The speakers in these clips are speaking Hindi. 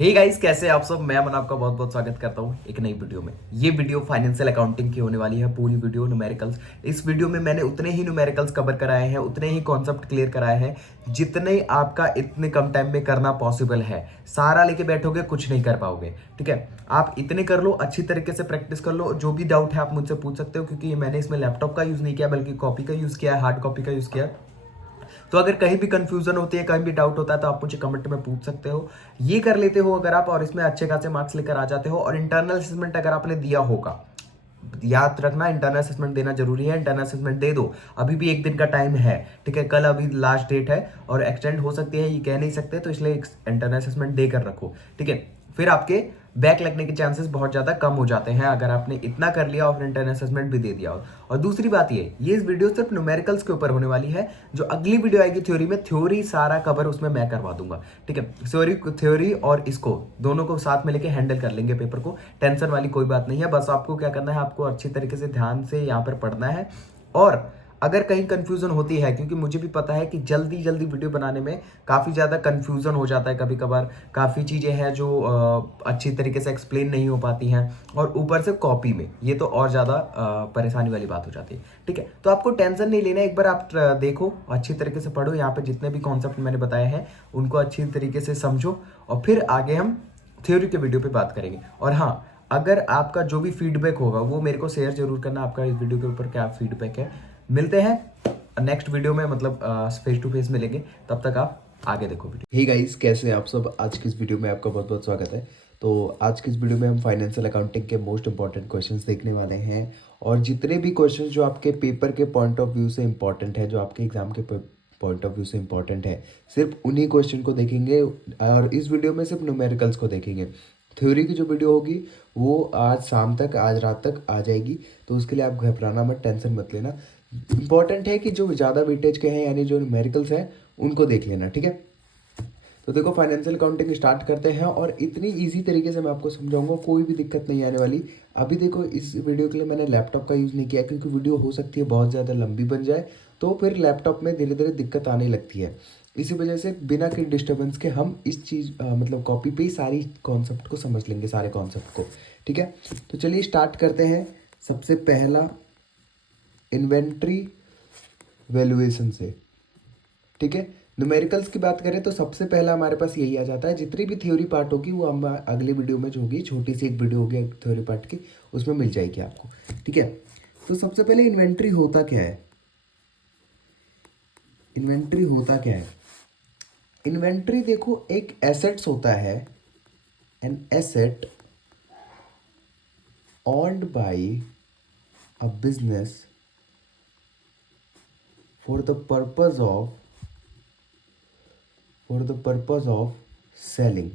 हे गाइस, कैसे हैं आप सब। मैं मन आपका बहुत बहुत स्वागत करता हूं एक नई वीडियो में। ये वीडियो फाइनेंशियल अकाउंटिंग की होने वाली है। पूरी वीडियो न्यूमेरिकल्स। इस वीडियो में मैंने उतने ही न्यूमेरिकल्स कवर कराए हैं, उतने ही कॉन्सेप्ट क्लियर कराए हैं जितने आपका इतने कम टाइम में करना पॉसिबल है। सारा लेके बैठोगे कुछ नहीं कर पाओगे। ठीक है, आप इतने कर लो, अच्छी तरीके से प्रैक्टिस कर लो। जो भी डाउट है आप मुझसे पूछ सकते हो, क्योंकि मैंने इसमें लैपटॉप का यूज नहीं किया बल्कि कॉपी का यूज किया है, हार्ड कॉपी का यूज किया है। तो अगर कहीं भी कंफ्यूजन होती है, कहीं भी डाउट होता है, तो आप मुझे कमेंट में पूछ सकते हो। ये कर लेते हो अगर आप, और इसमें अच्छे खासे मार्क्स लेकर आ जाते हो। और इंटरनल असेसमेंट अगर आपने दिया होगा, याद रखना इंटरनल असेसमेंट देना जरूरी है। इंटरनल असेसमेंट दे दो, अभी भी एक दिन का टाइम है। ठीक है, कल अभी लास्ट डेट है और एक्सटेंड हो सकती है, ये कह नहीं सकते, तो इसलिए इंटरनल असेसमेंट देकर रखो। ठीक है, फिर आपके बैक लगने के चांसेस बहुत ज्यादा कम हो जाते हैं अगर आपने इतना कर लिया और इंटरनल असेसमेंट भी दे दिया हो। और दूसरी बात ये इस वीडियो सिर्फ न्यूमेरिकल्स के ऊपर होने वाली है। जो अगली वीडियो आएगी थ्योरी में, थ्योरी सारा कवर उसमें मैं करवा दूंगा। ठीक है, थ्योरी और इसको दोनों को साथ में लेके हैंडल कर लेंगे पेपर को। टेंशन वाली कोई बात नहीं है। बस आपको क्या करना है, आपको अच्छी तरीके से ध्यान से यहाँ पर पढ़ना है। और अगर कहीं कंफ्यूजन होती है, क्योंकि मुझे भी पता है कि जल्दी जल्दी वीडियो बनाने में काफ़ी ज़्यादा कंफ्यूजन हो जाता है, कभी कभार काफ़ी चीज़ें हैं जो अच्छी तरीके से एक्सप्लेन नहीं हो पाती हैं, और ऊपर से कॉपी में ये तो और ज़्यादा परेशानी वाली बात हो जाती है। ठीक है, तो आपको टेंशन नहीं लेना है। एक बार आप देखो, अच्छी तरीके से पढ़ो, यहाँ पे जितने भी कॉन्सेप्ट मैंने बताए हैं उनको अच्छी तरीके से समझो, और फिर आगे हम थ्योरी के वीडियो पे बात करेंगे। और हाँ, अगर आपका जो भी फीडबैक होगा वो मेरे को शेयर जरूर करना, आपका इस वीडियो के ऊपर क्या फीडबैक है। मिलते हैं नेक्स्ट वीडियो में, मतलब फेस टू फेस मिलेंगे। तब तक आप आगे देखो वीडियो। हे गाइस, कैसे हैं आप सब। आज की इस वीडियो में आपका बहुत बहुत स्वागत है। तो आज की इस वीडियो में हम फाइनेंशियल अकाउंटिंग के मोस्ट इंपॉर्टेंट क्वेश्चंस देखने वाले हैं। और जितने भी क्वेश्चंस जो आपके पेपर के पॉइंट ऑफ व्यू से इंपॉर्टेंट है, जो आपके एग्जाम के पॉइंट ऑफ व्यू से इंपॉर्टेंट है, सिर्फ उन्हीं क्वेश्चन को देखेंगे। और इस वीडियो में सिर्फ न्यूमेरिकल्स को देखेंगे। थ्योरी की जो वीडियो होगी वो आज शाम तक, आज रात तक आ जाएगी। तो उसके लिए आप घबराना मत, टेंशन मत लेना। इंपॉर्टेंट है कि जो ज़्यादा वेटेज के हैं, यानी जो न्यूमेरिकल्स हैं, उनको देख लेना। ठीक है, तो देखो फाइनेंशियल अकाउंटिंग स्टार्ट करते हैं। और इतनी इजी तरीके से मैं आपको समझाऊंगा, कोई भी दिक्कत नहीं आने वाली। अभी देखो, इस वीडियो के लिए मैंने लैपटॉप का यूज़ नहीं किया, क्योंकि वीडियो हो सकती है बहुत ज़्यादा लंबी बन जाए, तो फिर लैपटॉप में धीरे धीरे दिक्कत आने लगती है। इसी वजह से बिना किसी डिस्टर्बेंस के हम इस चीज़ मतलब कॉपी पे ही सारी कॉन्सेप्ट को समझ लेंगे, सारे कॉन्सेप्ट को। ठीक है, तो चलिए स्टार्ट करते हैं। सबसे पहला इन्वेंट्री वैल्यूएशन से। ठीक है, न्यूमेरिकल्स की बात करें तो सबसे पहला हमारे पास यही आ जाता है। जितनी भी थ्योरी पार्ट होगी वो हम अगली वीडियो में जो होगी, छोटी सी एक वीडियो होगी थ्योरी पार्ट की, उसमें मिल जाएगी आपको। ठीक है, तो सबसे पहले इन्वेंट्री होता क्या है। इन्वेंट्री होता क्या है? इन्वेंट्री देखो, एक एसेट्स होता है। An asset owned by a business for the purpose of selling।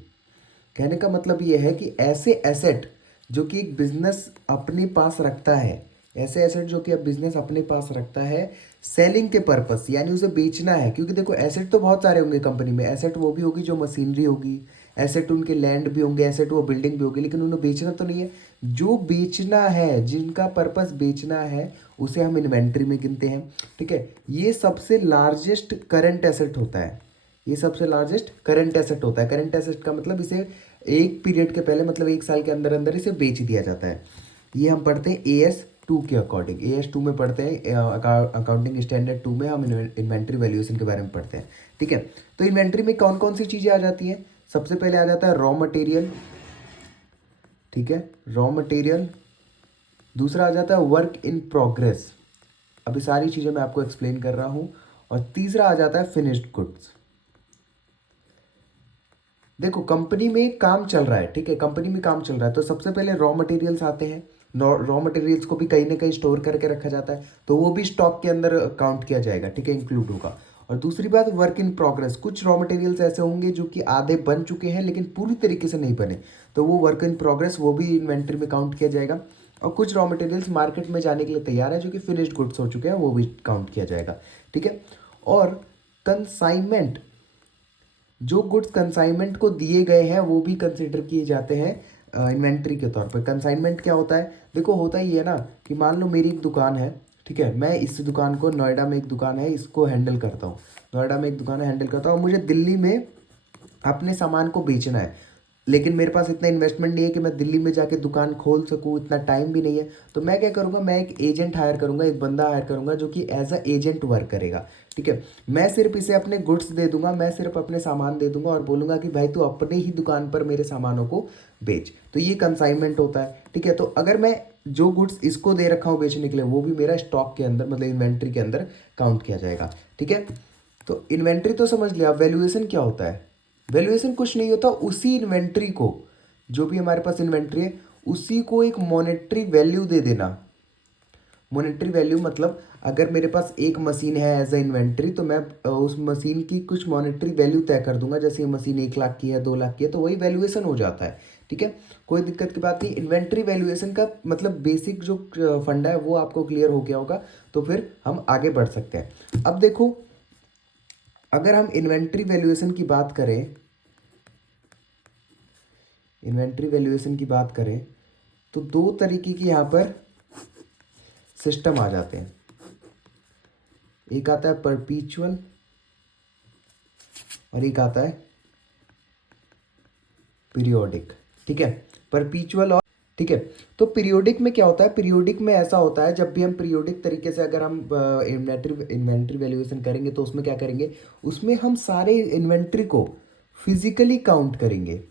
कहने का मतलब ये है कि ऐसे एसेट जो कि एक बिजनेस अपने पास रखता है, ऐसे एसेट जो कि अब बिजनेस अपने पास रखता है सेलिंग के पर्पस, यानी उसे बेचना है। क्योंकि देखो एसेट तो बहुत सारे होंगे कंपनी में। एसेट वो भी होगी जो मशीनरी होगी, एसेट उनके लैंड भी होंगे, एसेट वो बिल्डिंग भी होगी, लेकिन उन्हें बेचना तो नहीं है। जो बेचना है, जिनका पर्पस बेचना है, उसे हम इन्वेंट्री में गिनते हैं। ठीक है, ये सबसे लार्जेस्ट करंट एसेट होता है। ये सबसे लार्जेस्ट करंट एसेट होता है। करंट एसेट का मतलब इसे एक पीरियड के पहले, मतलब एक साल के अंदर अंदर इसे बेच दिया जाता है। ये हम पढ़ते हैं AS 2 के अकॉर्डिंग। AS 2 में पढ़ते हैं, अकाउंटिंग स्टैंडर्ड 2 में हम इन्वेंट्री वैल्यूएशन के बारे में पढ़ते हैं। ठीक है, तो इन्वेंट्री में कौन कौन सी चीज़ें आ जाती हैं? सबसे पहले आ जाता है रॉ मटेरियल। ठीक है, रॉ मटेरियल। दूसरा आ जाता है वर्क इन प्रोग्रेस। अभी सारी चीज़ें मैं आपको एक्सप्लेन कर रहा हूँ। और तीसरा आ जाता है फिनिश्ड गुड्स। देखो कंपनी में काम चल रहा है, ठीक है, कंपनी में काम चल रहा है, तो सबसे पहले रॉ मटेरियल्स आते हैं। रॉ मटेरियल्स को भी कहीं ना कहीं स्टोर करके रखा जाता है, तो वो भी स्टॉक के अंदर काउंट किया जाएगा। ठीक है, इंक्लूड होगा। और दूसरी बात, वर्क इन प्रोग्रेस। कुछ रॉ मटेरियल्स ऐसे होंगे जो कि आधे बन चुके हैं लेकिन पूरी तरीके से नहीं बने, तो वो वर्क इन प्रोग्रेस, वो भी इन्वेंट्री में काउंट किया जाएगा। और कुछ रॉ मटेरियल्स मार्केट में जाने के लिए तैयार है, जो कि फिनिश्ड गुड्स हो चुके हैं, वो भी काउंट किया जाएगा। ठीक है, और कंसाइनमेंट, जो गुड्स कंसाइनमेंट को दिए गए हैं वो भी कंसिडर किए जाते हैं इन्वेंट्री के तौर पर। कंसाइनमेंट क्या होता है? देखो होता ही है ना कि मान लो मेरी एक दुकान है, ठीक है, मैं इस दुकान को, नोएडा में एक दुकान है, इसको हैंडल करता हूँ। नोएडा में एक दुकान है, हैंडल करता हूँ, मुझे दिल्ली में अपने सामान को बेचना है। लेकिन मेरे पास इतना इन्वेस्टमेंट नहीं है कि मैं दिल्ली में जाके दुकान खोल सकूँ, इतना टाइम भी नहीं है। तो मैं क्या करूँगा, मैं एक एजेंट हायर करूँगा, एक बंदा हायर करूँगा जो कि एज अ एजेंट वर्क करेगा। ठीक है, मैं सिर्फ इसे अपने गुड्स दे दूंगा, मैं सिर्फ अपने सामान दे दूंगा और बोलूँगा कि भाई तू अपने ही दुकान पर मेरे सामानों को बेच। तो ये कंसाइनमेंट होता है। ठीक है, तो अगर मैं जो गुड्स इसको दे रखा हूँ बेचने के लिए, वो भी मेरा स्टॉक के अंदर मतलब इन्वेंट्री के अंदर काउंट किया जाएगा। ठीक है, तो इन्वेंट्री तो समझ लिया। वैल्यूएशन क्या होता है? वैल्यूएशन कुछ नहीं होता, उसी इन्वेंट्री को, जो भी हमारे पास इन्वेंट्री है उसी को एक मॉनेटरी वैल्यू दे देना। मॉनेटरी वैल्यू मतलब अगर मेरे पास एक मशीन है एज ए इन्वेंट्री, तो मैं उस मशीन की कुछ मॉनेटरी वैल्यू तय कर दूंगा। जैसे ये मशीन 1 लाख की है, 2 लाख की है, तो वही वैल्यूएशन हो जाता है। ठीक है, कोई दिक्कत की बात नहीं। इन्वेंट्री वैल्यूएशन का मतलब बेसिक जो फंडा है वो आपको क्लियर हो गया होगा, तो फिर हम आगे बढ़ सकते हैं। अब देखो, अगर हम इन्वेंट्री वैल्यूएशन की बात करें, इन्वेंट्री वैल्यूएशन की बात करें तो दो तरीके की यहाँ पर सिस्टम आ जाते हैं। एक आता है परपीचुअल और एक आता है पीरियोडिक। ठीक है, परपीचुअल और ठीक है, तो पीरियोडिक में क्या होता है? पीरियोडिक में ऐसा होता है, जब भी हम पीरियोडिक तरीके से अगर हम इन्वेंट्री वैल्यूएशन करेंगे तो उसमें क्या करेंगे, उसमें हम सारे इन्वेंट्री को फिजिकली काउंट करेंगे।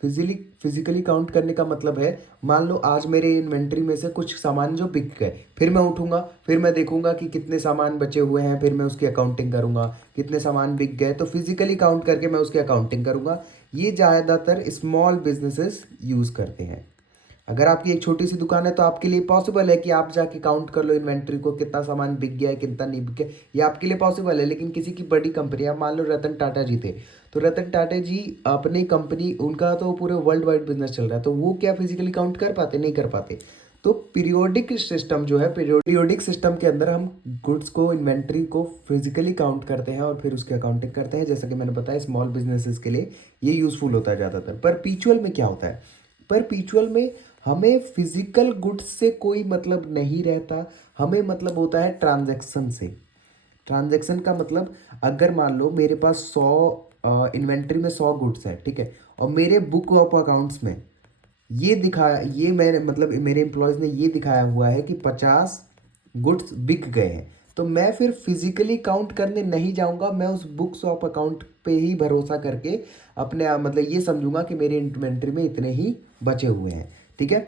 फिजिकली काउंट करने का मतलब है, मान लो आज मेरे इन्वेंट्री में से कुछ सामान जो बिक गए, फिर मैं उठूंगा, फिर मैं देखूंगा कि कितने सामान बचे हुए हैं, फिर मैं उसकी अकाउंटिंग करूंगा। कितने सामान बिक गए तो फिजिकली काउंट करके मैं उसकी अकाउंटिंग करूंगा। ये ज़्यादातर स्मॉल बिजनेसेस यूज़ करते हैं। अगर आपकी एक छोटी सी दुकान है तो आपके लिए पॉसिबल है कि आप जाके काउंट कर लो इन्वेंट्री को, कितना सामान बिक गया है, कितना नहीं बिक गया, ये आपके लिए पॉसिबल है। लेकिन किसी की बड़ी कंपनी, आप मान लो रतन टाटा जी थे, तो रतन टाटा जी अपनी कंपनी, उनका तो पूरे वर्ल्ड वाइड बिजनेस चल रहा है, तो वो क्या फिजिकली काउंट कर पाते? नहीं कर पाते। तो पीरियोडिक सिस्टम जो है, पीरियोडिक सिस्टम के अंदर हम गुड्स को, इन्वेंट्री को फिजिकली काउंट करते हैं और फिर उसकी अकाउंटिंग करते हैं। जैसा कि मैंने बताया, स्मॉल बिजनेसेस के लिए ये यूजफुल होता है ज़्यादातर। पर परपीचुअल में क्या होता है? पर परपीचुअल में हमें फिजिकल गुड्स से कोई मतलब नहीं रहता, हमें मतलब होता है ट्रांजैक्शन से। ट्रांजैक्शन का मतलब, अगर मान लो मेरे पास 100 इन्वेंट्री में 100 गुड्स हैं, ठीक है, और मेरे बुक ऑफ अकाउंट्स में ये दिखाया, ये मैंने मतलब मेरे एम्प्लॉयज़ ने ये दिखाया हुआ है कि 50 गुड्स बिक गए हैं, तो मैं फिर फिजिकली काउंट करने नहीं जाऊंगा। मैं उस बुक्स ऑफ अकाउंट पे ही भरोसा करके अपने मतलब ये समझूंगा कि मेरे इन्वेंट्री में इतने ही बचे हुए हैं। ठीक है,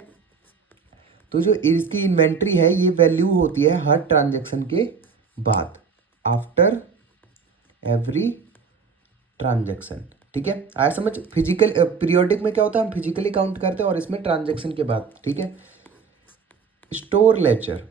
तो जो इसकी इन्वेंट्री है ये वैल्यू होती है हर ट्रांजैक्शन के बाद, आफ्टर एवरी ट्रांजैक्शन। ठीक है, आया समझ? फिजिकल पीरियोडिक में क्या होता है, हम फिजिकली काउंट करते हैं, और इसमें ट्रांजैक्शन के बाद। ठीक है, store laser,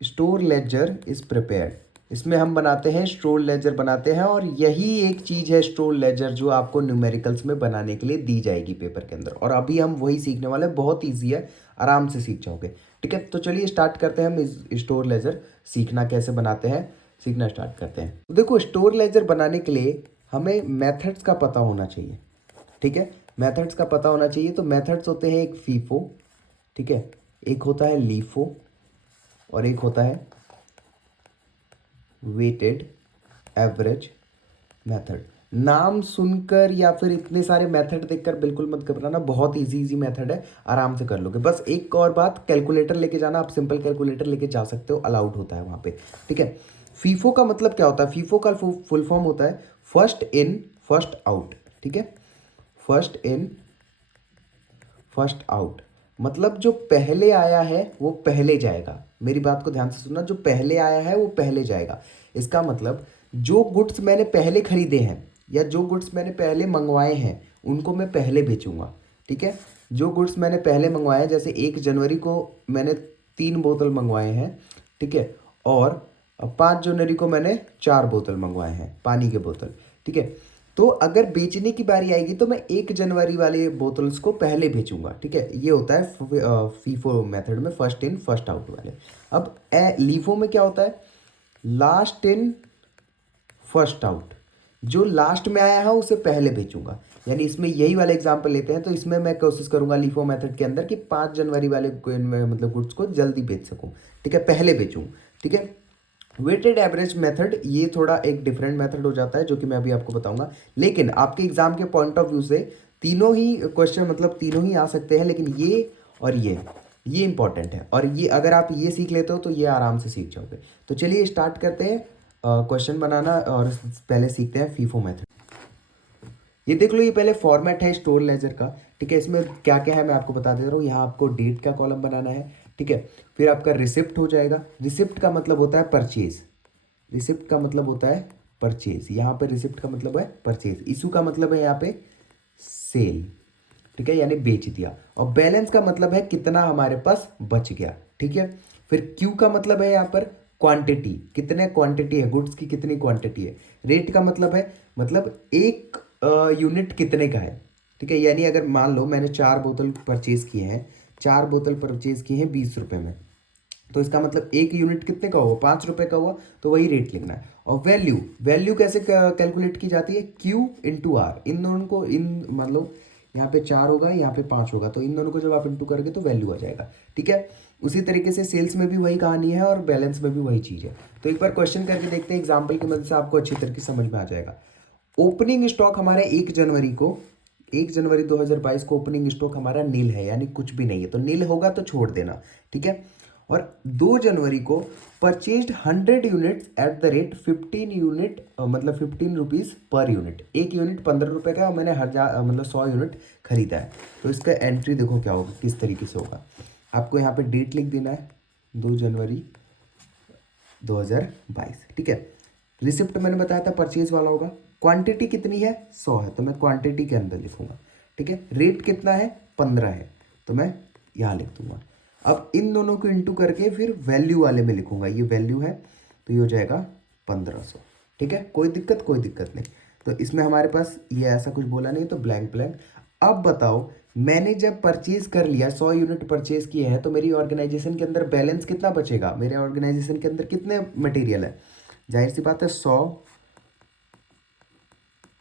store laser is prepared, इसमें हम बनाते हैं स्टोर लेजर बनाते हैं, और यही एक चीज़ है स्टोर लेजर जो आपको न्यूमेरिकल्स में बनाने के लिए दी जाएगी पेपर के अंदर। और अभी हम वही सीखने वाले हैं, बहुत ईजी है, आराम से सीख जाओगे। ठीक है, तो चलिए स्टार्ट करते हैं, हम इस स्टोर लेजर सीखना कैसे बनाते हैं, सीखना स्टार्ट करते हैं। तो देखो, स्टोर लेजर बनाने के लिए हमें मेथड्स का पता होना चाहिए। ठीक है, मेथड्स का पता होना चाहिए। तो मेथड्स होते हैं, एक फीफो, ठीक है, एक होता है लीफो, और एक होता है वेटेड एवरेज मेथड। नाम सुनकर या फिर इतने सारे मेथड देखकर बिल्कुल मत घबराना, बहुत इजी मेथड है, आराम से कर लोगे। बस एक और बात, कैलकुलेटर लेके जाना, आप सिंपल कैलकुलेटर लेके जा सकते हो, अलाउड होता है वहाँ पे। ठीक है, फीफो का मतलब क्या होता है? फीफो का फुल फॉर्म होता है फर्स्ट इन फर्स्ट आउट। ठीक है, फर्स्ट इन फर्स्ट आउट, मतलब जो पहले आया है वो पहले जाएगा। मेरी बात को ध्यान से सुनना, जो पहले आया है वो पहले जाएगा। इसका मतलब जो गुड्स मैंने पहले खरीदे हैं या जो गुड्स मैंने पहले मंगवाए हैं उनको मैं पहले बेचूंगा। ठीक है, जो गुड्स मैंने पहले मंगवाए हैं, जैसे 1 जनवरी को मैंने 3 बोतल मंगवाए हैं, ठीक है, और 5 जनवरी को मैंने 4 बोतल मंगवाए हैं, पानी के बोतल। ठीक है, तो अगर बेचने की बारी आएगी तो मैं 1 जनवरी वाले बोतल्स को पहले बेचूंगा। ठीक है, ये होता है फीफो मेथड में, फर्स्ट इन फर्स्ट आउट वाले। अब लीफो में क्या होता है? लास्ट इन फर्स्ट आउट, जो लास्ट में आया है उसे पहले बेचूंगा। यानी इसमें यही वाला एग्जांपल लेते हैं, तो इसमें मैं कोशिश करूंगा लीफो मेथड के अंदर कि 5 जनवरी वाले मतलब गुड्स को जल्दी बेच सकूं। ठीक है, पहले बेचूं। ठीक है, वेटेड एवरेज मेथड ये थोड़ा एक डिफरेंट मेथड हो जाता है जो कि मैं अभी आपको बताऊंगा, लेकिन आपके एग्जाम के पॉइंट ऑफ व्यू से तीनों ही क्वेश्चन मतलब तीनों ही आ सकते हैं, लेकिन ये और ये इंपॉर्टेंट है, और ये अगर आप ये सीख लेते हो तो ये आराम से सीख जाओगे। तो चलिए स्टार्ट करते हैं क्वेश्चन बनाना, और पहले सीखते हैं फीफो मेथड। ये देख लो, ये पहले फॉर्मेट है स्टोर लेजर का, ठीक है। इसमें क्या क्या है मैं आपको बता दे रहा हूँ। यहाँ आपको डेट का कॉलम बनाना है, ठीक है। फिर आपका रिसिप्ट हो जाएगा। रिसिप्ट का मतलब होता है परचेज, रिसिप्ट का मतलब होता है परचेज, यहाँ पे रिसिप्ट का मतलब है परचेज। इशू का मतलब है यहाँ पे सेल, ठीक है, यानी बेच दिया। और बैलेंस का मतलब है कितना हमारे पास बच गया, ठीक है। फिर क्यू का मतलब है यहाँ पर क्वांटिटी, कितने क्वांटिटी है गुड्स की, कितनी क्वांटिटी है। रेट का मतलब है मतलब एक यूनिट कितने का है, ठीक है। यानी अगर मान लो मैंने 4 बोतल परचेज किए हैं, 4 बोतल परचेज किए हैं 20 रुपए में, तो इसका मतलब एक यूनिट कितने का हुआ, 5 रुपए का हुआ, तो वही रेट लिखना है। और वैल्यू, वैल्यू कैसे कैलकुलेट की जाती है, क्यू इंटू आर। इन दोनों को मतलब यहाँ पे 4 होगा, यहाँ पे 5 होगा, तो इन दोनों को जब आप इंटू करोगे तो वैल्यू आ जाएगा, ठीक है। उसी तरीके से सेल्स में भी वही कहानी है और बैलेंस में भी वही चीज़ है। तो एक बार क्वेश्चन करके देखते हैं, एग्जाम्पल की मदद से आपको अच्छी तरीके से समझ में आ जाएगा। ओपनिंग स्टॉक हमारा 1 जनवरी को, 1 जनवरी 2022 को ओपनिंग स्टॉक हमारा नील है, यानी कुछ भी नहीं है, तो नील होगा तो छोड़ देना, ठीक है। और 2 जनवरी को purchased 100 units at the rate 15 unit मतलब 15 रुपीज़ पर यूनिट। एक यूनिट 15 रुपये का है और मैंने मतलब 100 यूनिट खरीदा है। तो इसका एंट्री देखो क्या होगा, किस तरीके से होगा। आपको यहाँ पे डेट लिख देना है 2 जनवरी 2022, ठीक है। रिसिप्ट मैंने बताया था परचेज वाला होगा। क्वांटिटी कितनी है, 100 है, तो मैं क्वांटिटी के अंदर लिखूंगा, ठीक है। रेट कितना है, 15 है, तो मैं यहाँ लिख दूंगा। अब इन दोनों को इंटू करके फिर वैल्यू वाले में लिखूंगा, ये वैल्यू है तो ये हो जाएगा 1500, ठीक है। कोई दिक्कत नहीं। तो इसमें हमारे पास ये ऐसा कुछ बोला नहीं, तो ब्लैंक ब्लैंक। अब बताओ, मैंने जब परचेज कर लिया, 100 यूनिट परचेज किए हैं, तो मेरी ऑर्गेनाइजेशन के अंदर बैलेंस कितना बचेगा, मेरे ऑर्गेनाइजेशन के अंदर कितने मटेरियल है, जाहिर सी बात है 100,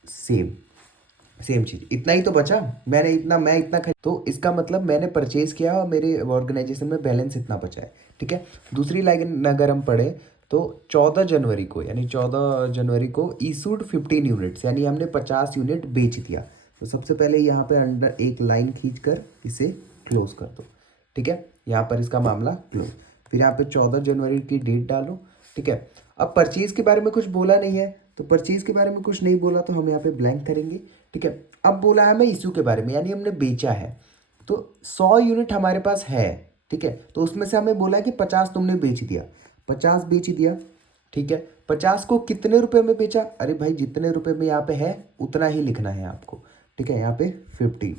सेम सेम चीज, इतना ही तो बचा। मैं इतना तो इसका मतलब मैंने परचेज किया और मेरे ऑर्गेनाइजेशन में बैलेंस इतना बचा है, ठीक है। दूसरी लाइन अगर हम पढ़े तो 14 जनवरी को, यानी 14 जनवरी को इशूड 15 यूनिट्स, यानी हमने 50 यूनिट बेच दिया। तो सबसे पहले यहाँ पे अंडर एक लाइन खींच कर इसे क्लोज कर दो, ठीक है। यहाँ पर इसका मामला क्लोज। फिर यहाँ पे 14 जनवरी की डेट डालो, ठीक है। अब परचेज के बारे में कुछ बोला नहीं है, तो परचेज के बारे में कुछ नहीं बोला तो हम यहाँ पे ब्लैंक करेंगे, ठीक है। अब बोला है हमें इशू के बारे में, यानी हमने बेचा है, तो 100 यूनिट हमारे पास है, ठीक है। तो उसमें से हमें बोला है कि 50 तुमने बेच दिया, 50 बेच दिया, ठीक है। 50 को कितने रुपए में बेचा, अरे भाई जितने रुपए में यहाँ पे है उतना ही लिखना है आपको, ठीक है। यहाँ पे 15,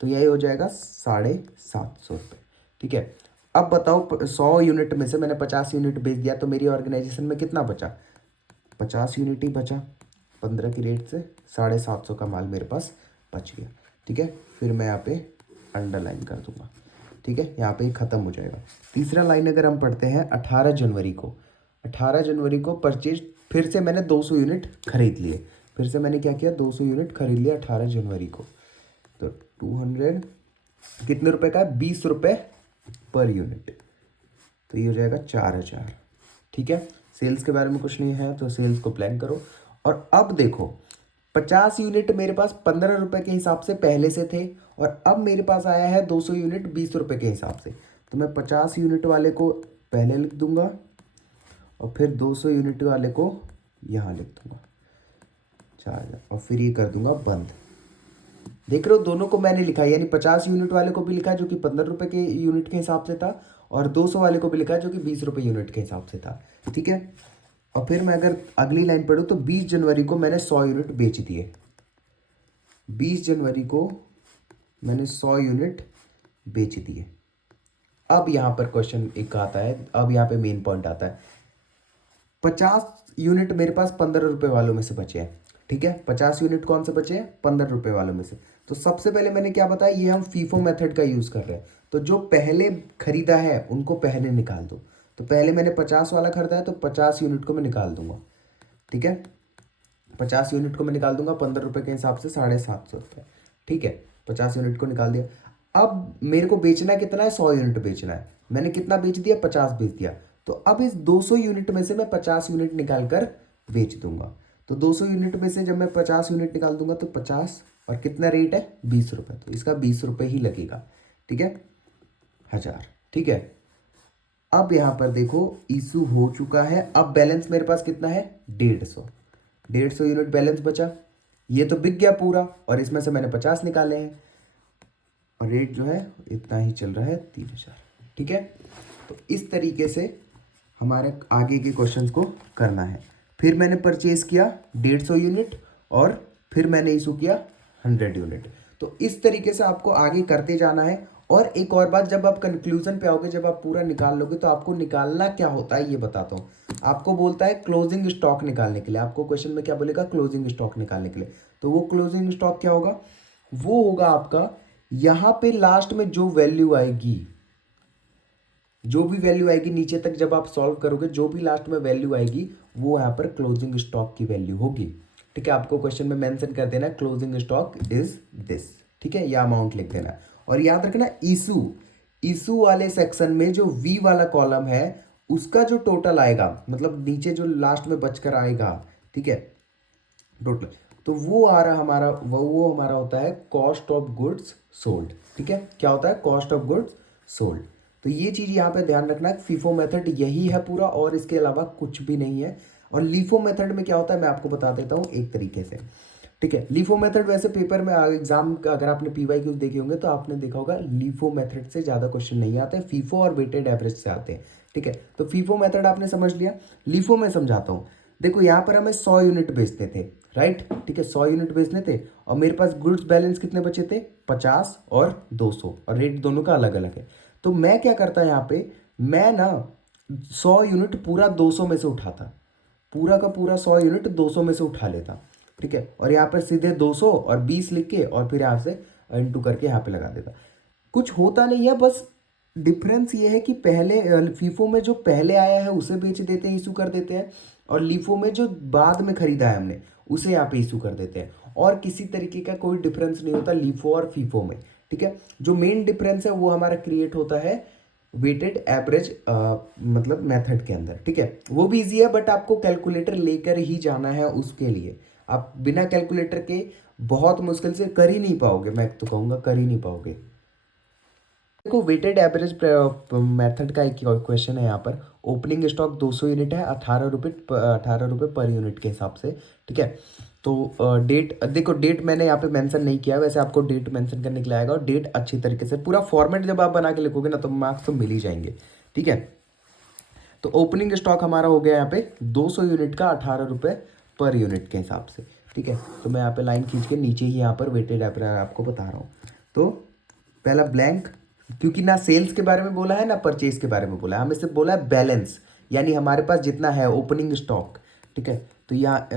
तो यही हो जाएगा 750 रुपये, ठीक है। अब बताओ 100 यूनिट में से मैंने 50 यूनिट बेच दिया, तो मेरी ऑर्गेनाइजेशन में कितना बचा, 50 यूनिट ही बचा। 15 की रेट से 750 का माल मेरे पास बच गया, ठीक है। फिर मैं यहाँ पे अंडरलाइन कर दूंगा, ठीक है। यहाँ पे ख़त्म हो जाएगा। तीसरा लाइन अगर हम पढ़ते हैं 18 जनवरी को, 18 जनवरी को परचेज, फिर से मैंने 200 यूनिट खरीद लिए, फिर से मैंने क्या किया, 200 यूनिट खरीद लिया 18 जनवरी को। तो 200 कितने रुपए का है, 20 रुपये पर यूनिट, तो ये हो जाएगा 4000, ठीक है। सेल्स के बारे में कुछ नहीं है तो सेल्स को प्लान करो। और अब देखो 50 यूनिट मेरे पास 15 रुपए के हिसाब से पहले से थे, और अब मेरे पास आया है 200 यूनिट 20 रुपए के हिसाब से, तो मैं 50 यूनिट वाले को पहले लिख दूंगा और फिर 200 यूनिट वाले को यहाँ लिख दूंगा 4000, और फिर ये कर दूंगा बंद। देख रहे हो, दोनों को मैंने लिखा है, यानी 50 यूनिट वाले को भी लिखा जो कि 15 रुपए के यूनिट के हिसाब से था, और 200 वाले को भी लिखा जो कि 20 रुपए यूनिट के हिसाब से था, ठीक है। और फिर मैं अगर अगली लाइन पढ़ूँ तो 20 जनवरी को मैंने 100 यूनिट बेच दिए, 20 जनवरी को मैंने 100 यूनिट बेच दिए। अब यहाँ पर क्वेश्चन एक आता है, अब यहाँ पे मेन पॉइंट आता है। 50 यूनिट मेरे पास 15 रुपए वालों में से बचे हैं, ठीक है। 50 यूनिट कौन से बचे हैं, 15 रुपए वालों में से। तो सबसे पहले मैंने क्या बताया, ये हम फीफो मेथड का यूज कर रहे हैं, तो जो पहले खरीदा है उनको पहले निकाल दो। तो पहले मैंने 50 वाला खरीदा है तो 50 यूनिट को मैं निकाल दूंगा, ठीक है। 50 यूनिट को मैं निकाल दूंगा 15 रुपए के हिसाब से 750 रुपये, ठीक है। 50 यूनिट को निकाल दिया। अब मेरे को बेचना कितना है, 100 यूनिट बेचना है। मैंने कितना बेच दिया, 50 बेच दिया, तो अब इस 200 यूनिट में से मैं 50 यूनिट निकाल कर बेच दूंगा। तो 200 यूनिट में से जब मैं 50 यूनिट निकाल दूंगा तो 50 और कितना रेट है 20 रुपये, तो इसका 20 रुपये ही लगेगा। ठीक है, 1000। ठीक है, अब यहाँ पर देखो इशू हो चुका है। अब बैलेंस मेरे पास कितना है 150 यूनिट बैलेंस बचा। ये तो बिक गया पूरा और इसमें से मैंने 50 निकाले हैं और रेट जो है इतना ही चल रहा है 3000। ठीक है, तो इस तरीके से हमारे आगे के क्वेश्चंस को करना है। फिर मैंने परचेज किया 150 यूनिट और फिर मैंने इशू किया 100 यूनिट। तो इस तरीके से आपको आगे करते जाना है। और एक और बात, जब आप कंक्लूजन पे आओगे, जब आप पूरा निकाल लोगे तो आपको निकालना क्या होता है ये बताता हूँ। आपको बोलता है क्लोजिंग स्टॉक निकालने के लिए, आपको क्वेश्चन में क्या बोलेगा क्लोजिंग स्टॉक निकालने के लिए। तो वो क्लोजिंग स्टॉक क्या होगा, वो होगा आपका यहाँ पे लास्ट में जो वैल्यू आएगी, जो भी वैल्यू आएगी नीचे तक जब आप सॉल्व करोगे, जो भी लास्ट में वैल्यू आएगी वो यहाँ पर क्लोजिंग स्टॉक की वैल्यू होगी। ठीक है, आपको क्वेश्चन में मेंशन कर देना क्लोजिंग स्टॉक इज दिस। ठीक है, या अमाउंट लिख देना और याद रखना इशू वाले सेक्शन में जो वी वाला कॉलम है उसका जो टोटल आएगा, मतलब नीचे जो लास्ट में बचकर आएगा, ठीक है, टोटल, तो वो आ रहा हमारा वो हमारा होता है कॉस्ट ऑफ गुड्स सोल्ड। ठीक है, क्या होता है कॉस्ट ऑफ गुड्स सोल्ड। तो ये चीज़ यहाँ पे ध्यान रखना है, फीफो मेथड यही है पूरा और इसके अलावा कुछ भी नहीं है। और लीफो मेथड में क्या होता है मैं आपको बता देता हूँ एक तरीके से। ठीक है, लीफो मेथड वैसे पेपर में एग्जाम का अगर आपने पीवाईक्यूज देखे होंगे तो आपने देखा होगा लीफो मेथड से ज़्यादा क्वेश्चन नहीं आते हैं, फीफो और वेटेड एवरेज से आते हैं। ठीक है, तो फीफो मेथड आपने समझ लिया, लीफो में समझाता हूँ। देखो यहाँ पर हमें 100 यूनिट बेचते थे, राइट। ठीक है, 100 यूनिट बेचने थे और मेरे पास गुड्स बैलेंस कितने बचे थे 50 और 200 और रेट दोनों का अलग अलग है। तो मैं क्या करता यहाँ पे, मैं ना 100 यूनिट पूरा 200 में से उठाता, पूरा का पूरा 100 यूनिट 200 में से उठा लेता। ठीक है, और यहाँ पर सीधे 200 और 20 लिख के और फिर यहाँ से इंटू करके यहाँ पे लगा देता। कुछ होता नहीं है, बस डिफरेंस ये है कि पहले फीफो में जो पहले आया है उसे बेच देते हैं, इशू कर देते हैं, और लीफो में जो बाद में खरीदा है हमने उसे यहाँ पे इशू कर देते हैं। और किसी तरीके का कोई डिफरेंस नहीं होता लीफो और फीफो में। ठीक है, जो मेन डिफरेंस है वो हमारा क्रिएट होता है वेटेड एवरेज मतलब मेथड के अंदर। ठीक है, वो भी इजी है बट आपको कैलकुलेटर लेकर ही जाना है उसके लिए। आप बिना कैलकुलेटर के बहुत मुश्किल से कर ही नहीं पाओगे, मैं तो कहूँगा कर ही नहीं पाओगे। देखो वेटेड एवरेज मेथड का एक क्वेश्चन है यहाँ पर, ओपनिंग स्टॉक 200 यूनिट है, 18 रुपये पर यूनिट के हिसाब से। ठीक है, तो डेट देखो, डेट मैंने यहाँ पे मेंशन नहीं किया, वैसे आपको डेट मेंशन करने के लिए आएगा और डेट अच्छी तरीके से पूरा फॉर्मेट जब आप बना के लिखोगे ना तो मार्क्स तो मिल ही जाएंगे। ठीक है, तो ओपनिंग स्टॉक हमारा हो गया यहाँ पे 200 यूनिट का 18 रुपये पर यूनिट के हिसाब से। ठीक है, तो मैं यहाँ पे लाइन खींच के नीचे ही यहाँ पर वेटेड एवरेज आपको बता रहा हूँ। तो पहला ब्लैंक, क्योंकि ना सेल्स के बारे में बोला है ना परचेज के बारे में बोला है, हमें सिर्फ बोला है बैलेंस, यानी हमारे पास जितना है ओपनिंग स्टॉक। ठीक है, तो यहाँ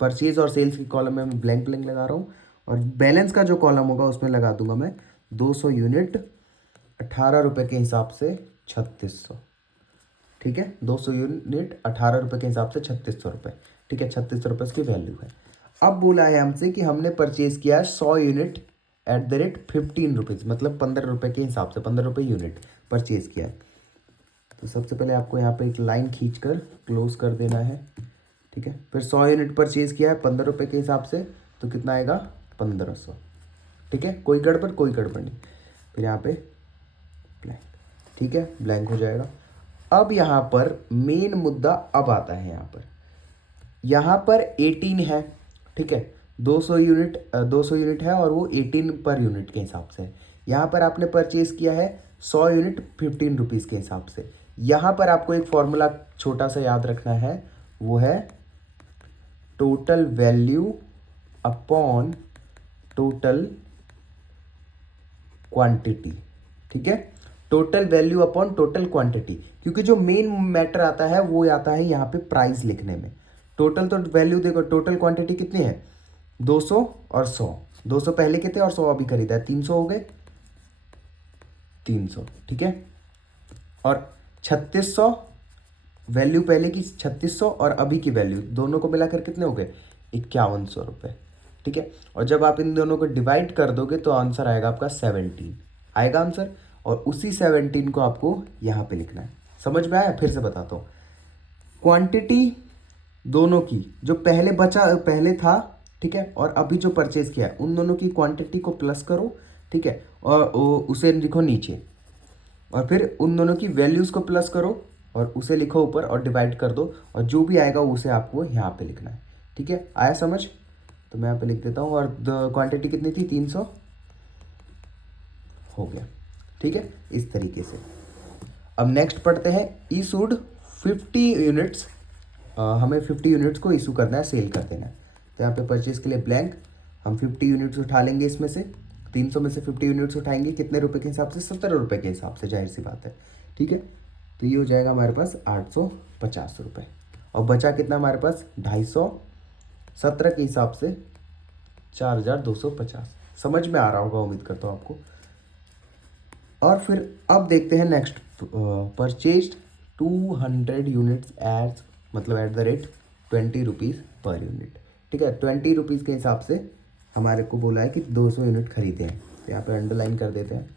परचेज और सेल्स की कॉलम में मैं ब्लैंक लगा रहा हूँ और बैलेंस का जो कॉलम होगा उसमें लगा दूंगा मैं 200 यूनिट 18 रुपये के हिसाब से 3600। ठीक है, 200 यूनिट 18 रुपये के हिसाब से 3600 रुपये। ठीक है, 3600 रुपये इसकी वैल्यू है। अब बोला है हमसे कि हमने परचेज किया है 100 unit at the rate 15 rupees, मतलब 15 रुपये के हिसाब से 15 रुपये यूनिट परचेज किया है। तो सबसे पहले आपको यहाँ पे एक लाइन खींच कर क्लोज कर देना है। ठीक है, फिर 100 यूनिट परचेज किया है 15 रुपये के हिसाब से, तो कितना आएगा 1500। ठीक है, कोई गड़बड़ नहीं। फिर यहाँ पे ब्लैंक। ठीक है, ब्लैंक हो जाएगा। अब यहाँ पर मेन मुद्दा अब आता है, यहाँ पर 18 है। ठीक है, 200 यूनिट है और वो 18 पर यूनिट के हिसाब से। यहाँ पर आपने परचेज किया है 100 यूनिट 15 रुपीज़ के हिसाब से। यहाँ पर आपको एक फॉर्मूला छोटा सा याद रखना है, वो है total value upon total quantity. ठीक है, total value upon total quantity, क्योंकि जो मेन मैटर आता है वो आता है यहाँ पे प्राइस लिखने में। टोटल तो वैल्यू देखो, टोटल क्वांटिटी कितनी है 200 और 100। 200 पहले के थे और 100 अभी खरीदा है, 300 हो गए 300। ठीक है, और 3600 वैल्यू पहले की 3600 और अभी की वैल्यू दोनों को मिलाकर कितने हो गए 5100 रुपये। ठीक है, और जब आप इन दोनों को डिवाइड कर दोगे तो आंसर आएगा आपका 17 आएगा आंसर, और उसी 17 को आपको यहाँ पे लिखना है समझ में आया? फिर से बताता हूँ। क्वांटिटी दोनों की जो पहले था, ठीक है, और अभी जो परचेज किया है, उन दोनों की क्वांटिटी को प्लस करो, ठीक है, और उसे लिखो नीचे, और फिर उन दोनों की वैल्यूज़ को प्लस करो और उसे लिखो ऊपर और डिवाइड कर दो, और जो भी आएगा उसे आपको यहाँ पे लिखना है। ठीक है, आया समझ? तो मैं यहाँ पे लिख देता हूँ, और क्वांटिटी कितनी थी? 300 हो गया। ठीक है, इस तरीके से। अब नेक्स्ट पढ़ते हैं, इशूड 50 यूनिट्स। हमें 50 यूनिट्स को इशू करना है, सेल कर देना है। तो यहाँ पे परचेज के लिए ब्लैंक, हम 50 यूनिट्स उठा लेंगे इसमें से, 300 में से 50 यूनिट्स उठाएंगे, कितने रुपए के हिसाब से? 17 रुपये के हिसाब से, जाहिर सी बात है। ठीक है, तो ये हो जाएगा हमारे पास 850 रुपये, और बचा कितना हमारे पास? 250, 17 के हिसाब से 4250। समझ में आ रहा होगा, उम्मीद करता हूँ आपको। और फिर अब देखते हैं नेक्स्ट, परचेज 200 यूनिट्स एट, मतलब at the rate 20 rupees per unit. ठीक है, 20 रुपीज़ के हिसाब से हमारे को बोला है कि 200 यूनिट खरीदे हैं। तो यहाँ पे अंडरलाइन कर देते हैं।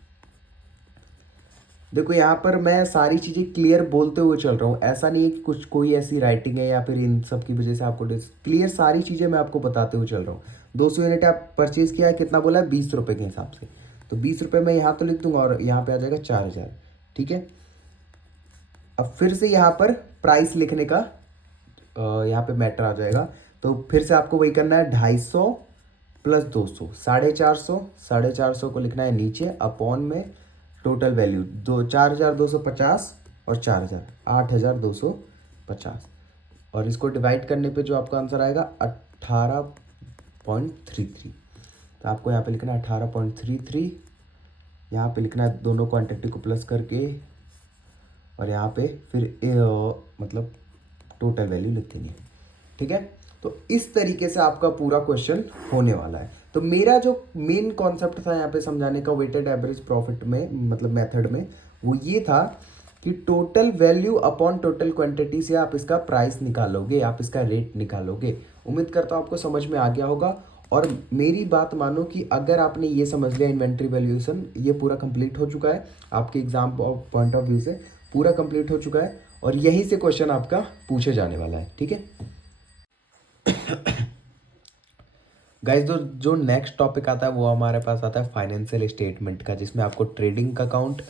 देखो यहाँ पर मैं सारी चीज़ें क्लियर बोलते हुए चल रहा हूँ, ऐसा नहीं है कि कुछ कोई ऐसी राइटिंग है या फिर इन सब की वजह से आपको क्लियर सारी चीज़ें मैं आपको बताते हुए चल रहा हूँ। 200 यूनिट आप परचेज किया है, कितना बोला है? 20 रुपये के हिसाब से। तो 20 रुपये मैं यहाँ तो लिख दूंगा, और यहाँ पे आ जाएगा 4000। ठीक है, अब फिर से यहाँ पर प्राइस लिखने का यहाँ पे मैटर आ जाएगा। तो फिर से आपको वही करना है, 250 प्लस 200, 450, 450 को लिखना है नीचे, अपॉन में टोटल वैल्यू 4250 और 4000, 8250, और इसको डिवाइड करने पे जो आपका आंसर आएगा 18.33। तो आपको यहाँ पे लिखना है 18.33, यहाँ पे लिखना है दोनों क्वांटिटी को प्लस करके, और यहाँ पे फिर मतलब टोटल वैल्यू लिख देनी है। ठीक है, तो इस तरीके से आपका पूरा क्वेश्चन होने वाला है। तो मेरा जो मेन कॉन्सेप्ट था यहाँ पे समझाने का वेटेड एवरेज प्रॉफिट में, मतलब मेथड में, वो ये था कि total value upon total quantity से आप इसका प्राइस निकालोगे, आप इसका रेट निकालोगे। उम्मीद करता हूँ आपको समझ में आ गया होगा। और मेरी बात मानो कि अगर आपने ये समझ लिया, इन्वेंट्री वैल्यूएशन ये पूरा कंप्लीट हो चुका है, आपके एग्जाम पॉइंट ऑफ व्यू से पूरा कंप्लीट हो चुका है, और यहीं से क्वेश्चन आपका पूछे जाने वाला है। ठीक है गाइस, जो नेक्स्ट टॉपिक आता है वो हमारे पास आता है फाइनेंशियल स्टेटमेंट का, जिसमें आपको trading account,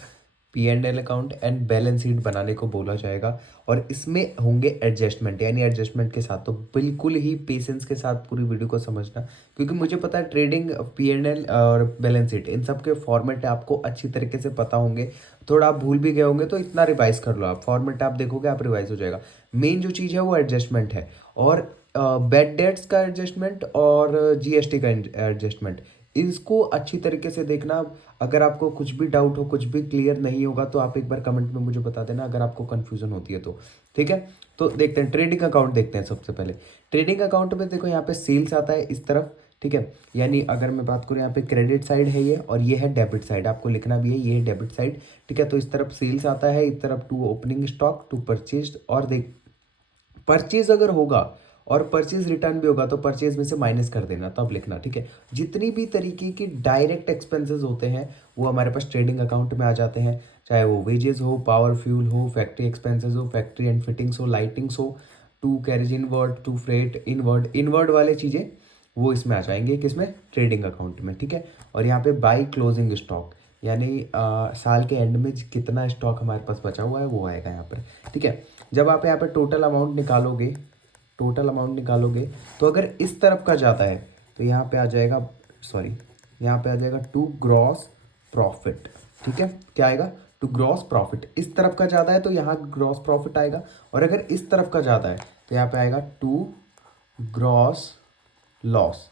P&L account and balance sheet बनाने को बोला जाएगा, और इसमें होंगे एडजस्टमेंट, यानी एडजस्टमेंट के साथ। तो बिल्कुल ही पेशेंस के साथ पूरी वीडियो को समझना, क्योंकि मुझे पता है ट्रेडिंग, P&L और बैलेंस शीट, इन सब के फॉर्मेट आपको अच्छी तरीके से पता होंगे। थोड़ा आप भूल भी गए होंगे तो इतना रिवाइज कर लो, आप फॉर्मेट आप देखोगे, आप रिवाइज हो जाएगा। मेन जो चीज़ है वो एडजस्टमेंट है, और बैड डेट्स का एडजस्टमेंट और GST का एडजस्टमेंट, इसको अच्छी तरीके से देखना। अगर आपको कुछ भी डाउट हो, कुछ भी क्लियर नहीं होगा, तो आप एक बार कमेंट में मुझे बता देना, अगर आपको कंफ्यूजन होती है तो। ठीक है, तो देखते हैं ट्रेडिंग अकाउंट, देखते हैं सबसे पहले। ट्रेडिंग अकाउंट में देखो यहाँ पे सेल्स आता है इस तरफ, ठीक है, यानी अगर मैं बात करूँ यहाँ पे क्रेडिट साइड है ये, और ये है डेबिट साइड, आपको लिखना भी है, ये है डेबिट साइड। ठीक है, तो इस तरफ सेल्स आता है, इस तरफ to opening stock, to purchase, और देख परचेज अगर होगा और परचेज रिटर्न भी होगा तो परचेज में से माइनस कर देना, तब लिखना। ठीक है, जितनी भी तरीके की डायरेक्ट एक्सपेंसेस होते हैं वो हमारे पास ट्रेडिंग अकाउंट में आ जाते हैं, चाहे वो वेजेस हो, पावर फ्यूल हो, फैक्ट्री एक्सपेंसेस हो, फैक्ट्री एंड फिटिंग्स हो, लाइटिंग्स हो, to carriage inward, to freight inward वाले चीज़ें वो इसमें आ जाएंगे, किसमें? ट्रेडिंग अकाउंट में। ठीक है, और यहाँ पे बाई क्लोजिंग स्टॉक, यानी साल के एंड में कितना स्टॉक हमारे पास बचा हुआ है वो आएगा यहाँ पर। ठीक है, जब आप यहाँ पर टोटल अमाउंट निकालोगे, तो अगर इस तरफ का जाता है तो यहाँ पे आ जाएगा, यहाँ पे आ जाएगा टू ग्रॉस प्रॉफिट। ठीक है, क्या आएगा? To gross profit. इस तरफ का ज़्यादा है तो यहाँ ग्रॉस प्रॉफिट आएगा, और अगर इस तरफ का ज़्यादा है तो यहाँ पे आएगा टू ग्रॉस लॉस।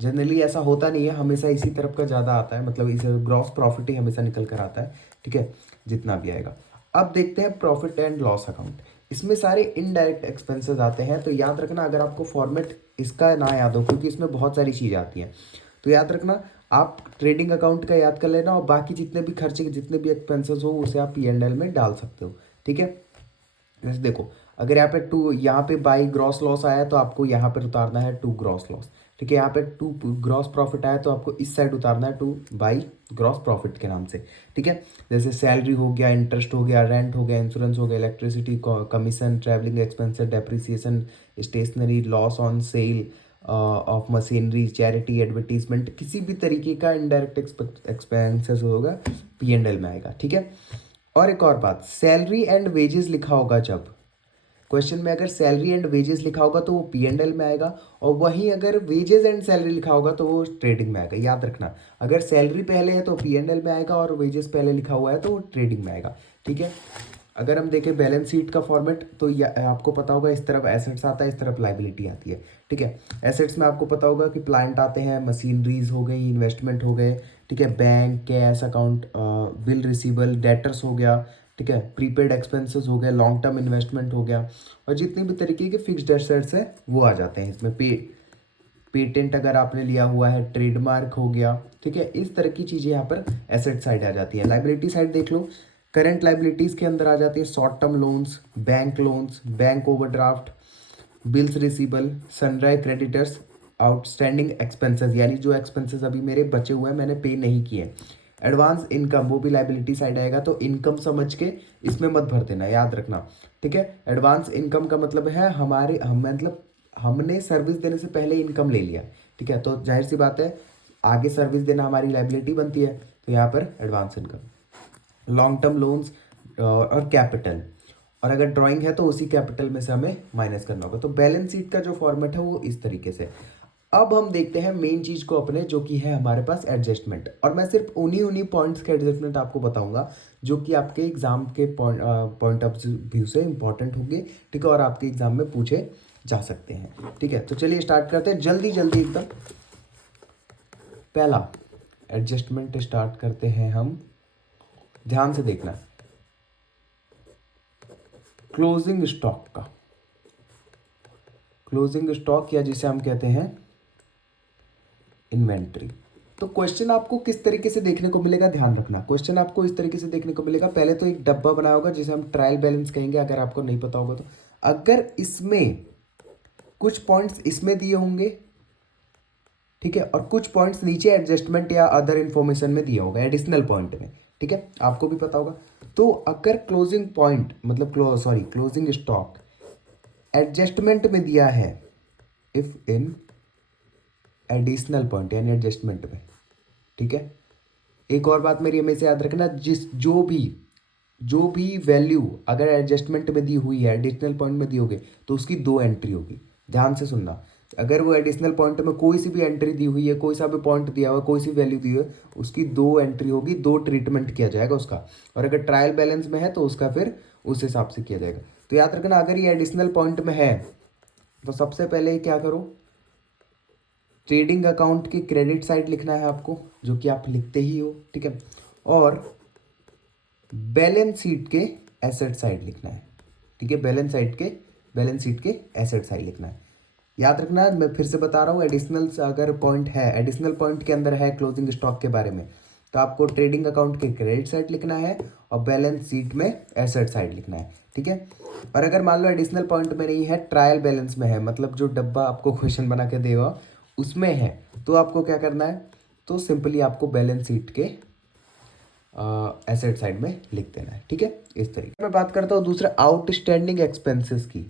जनरली ऐसा होता नहीं है, हमेशा इसी तरफ का ज़्यादा आता है, मतलब इसे ग्रॉस प्रॉफिट ही हमेशा निकल कर आता है। ठीक है, जितना भी आएगा। अब देखते हैं प्रॉफिट एंड लॉस अकाउंट, इसमें सारे इनडायरेक्ट एक्सपेंसेस आते हैं। तो याद रखना, अगर आपको फॉर्मेट इसका ना याद हो, क्योंकि इसमें बहुत सारी चीज़ आती हैं, तो याद रखना आप ट्रेडिंग अकाउंट का याद कर लेना, और बाकी जितने भी खर्चे, जितने भी एक्सपेंसेस हो उसे आप P&L में डाल सकते हो। ठीक है, जैसे देखो, अगर यहाँ पे बाई ग्रॉस लॉस आया तो आपको यहाँ पर उतारना है टू ग्रॉस लॉस। ठीक है। यहाँ पे टू ग्रॉस प्रॉफिट आया तो आपको इस साइड उतारना है, टू बाई ग्रॉस प्रॉफिट के नाम से। ठीक है, जैसे सैलरी हो गया, इंटरेस्ट हो गया, रेंट हो गया, इंश्योरेंस हो गया, electricity, commission, travelling expenses, depreciation, stationery, loss on sale of machinery, charity, advertisement, किसी भी तरीके का इनडायरेक्ट एक्सपेंसेस होगा P&L में आएगा। ठीक है। और एक और बात, सैलरी एंड वेजेस लिखा होगा जब क्वेश्चन में, अगर सैलरी एंड वेजेस लिखा होगा तो वो P&L में आएगा, और वहीं अगर वेजेस एंड सैलरी लिखा होगा तो वो ट्रेडिंग में आएगा। याद रखना, अगर सैलरी पहले है तो P&L में आएगा, और वेजेस पहले लिखा हुआ है तो वो ट्रेडिंग में आएगा। ठीक है। अगर हम देखें बैलेंस शीट का फॉर्मेट तो आपको पता होगा, इस तरफ एसेट्स आता है, इस तरफ लाइबिलिटी आती है। ठीक है। एसेट्स में आपको पता होगा कि प्लांट आते हैं, मशीनरीज हो गई, इन्वेस्टमेंट हो गए। ठीक है, bank, cash account, bill receivable, debtors हो गया। ठीक है, प्रीपेड एक्सपेंसेस हो गया, लॉन्ग टर्म इन्वेस्टमेंट हो गया, और जितनी भी तरीके के फिक्स्ड एसेट्स हैं वो आ जाते हैं इसमें। पेटेंट अगर आपने लिया हुआ है, ट्रेडमार्क हो गया। ठीक है, इस तरह की चीज़ें यहाँ पर एसेट साइड आ जाती है। लाइबिलिटी साइड देख लो, करंट लाइबिलिटीज़ के अंदर आ जाती है short term loans, loans, bank overdraft, bills receivable, sundry creditors, outstanding expenses, यानी जो एक्सपेंसेस अभी मेरे बचे हुए हैं मैंने पे नहीं किए। एडवांस इनकम, वो भी लाइबिलिटी साइड आएगा, तो इनकम समझ के इसमें मत भर देना, याद रखना। ठीक है, एडवांस इनकम का मतलब है हम मतलब हमने सर्विस देने से पहले इनकम ले लिया। ठीक है, तो जाहिर सी बात है आगे सर्विस देना हमारी लाइबिलिटी बनती है, तो यहाँ पर advance income, long term loans और कैपिटल, और अगर ड्राइंग है तो उसी कैपिटल में से हमें माइनस करना होगा। तो बैलेंस शीट का जो फॉर्मेट है वो इस तरीके से। अब हम देखते हैं मेन चीज को अपने, जो कि है हमारे पास एडजस्टमेंट, और मैं सिर्फ उन्हीं पॉइंट्स के एडजस्टमेंट आपको बताऊंगा जो कि आपके एग्जाम के पॉइंट ऑफ व्यू से इंपॉर्टेंट होंगे। ठीक है, और आपके एग्जाम में पूछे जा सकते हैं। ठीक है, तो चलिए स्टार्ट करते हैं जल्दी जल्दी एकदम। पहला एडजस्टमेंट स्टार्ट करते हैं हम, ध्यान से देखना, क्लोजिंग स्टॉक का। क्लोजिंग स्टॉक, या जिसे हम कहते हैं इन्वेंट्री। तो क्वेश्चन आपको किस तरीके से देखने को मिलेगा, ध्यान रखना। क्वेश्चन आपको इस तरीके से देखने को मिलेगा, पहले तो एक डब्बा बनाया होगा जिसे हम ट्रायल बैलेंस कहेंगे, अगर आपको नहीं पता होगा तो। अगर इसमें कुछ पॉइंट्स इसमें दिए होंगे, ठीक है, और कुछ पॉइंट्स नीचे एडजस्टमेंट या अदर इंफॉर्मेशन में दिया होगा, एडिशनल पॉइंट में। ठीक है, आपको भी पता होगा। तो अगर क्लोजिंग पॉइंट मतलब क्लोजिंग स्टॉक एडजस्टमेंट में दिया है, इफ इन एडिशनल पॉइंट यानी एडजस्टमेंट में। ठीक है, एक और बात मेरी हमेशा याद रखना, जो भी वैल्यू अगर एडजस्टमेंट में दी हुई है, एडिशनल पॉइंट में दी होगी, तो उसकी 2 एंट्री होगी। ध्यान से सुनना, अगर वो एडिशनल पॉइंट में कोई सी भी एंट्री दी हुई है, कोई सा भी पॉइंट दिया हुआ है, कोई सी वैल्यू दी हुई है, उसकी 2 एंट्री होगी, 2 ट्रीटमेंट किया जाएगा उसका। और अगर ट्रायल बैलेंस में है तो उसका फिर उस हिसाब से किया जाएगा। तो याद रखना, अगर ये एडिशनल पॉइंट में है तो सबसे पहले क्या करो, ट्रेडिंग अकाउंट की क्रेडिट साइड लिखना है आपको, जो कि आप लिखते ही हो। ठीक है, और बैलेंस शीट के एसेट साइड लिखना है। ठीक है, बैलेंस शीट के एसेट साइड लिखना है। याद रखना, मैं फिर से बता रहा हूँ, एडिशनल अगर पॉइंट है, एडिशनल पॉइंट के अंदर है क्लोजिंग स्टॉक के बारे में, तो आपको ट्रेडिंग अकाउंट के क्रेडिट साइड लिखना है और बैलेंस शीट में एसेट साइड लिखना है। ठीक है, और अगर मान लो एडिशनल पॉइंट में नहीं है, ट्रायल बैलेंस में है, मतलब जो डब्बा आपको क्वेश्चन बना के देगा उसमें है, तो आपको क्या करना है, तो सिंपली आपको बैलेंस शीट के एसेट साइड में लिख देना है। ठीक है, इस तरीके मैं बात करता हूँ दूसरा आउटस्टैंडिंग एक्सपेंसेस की।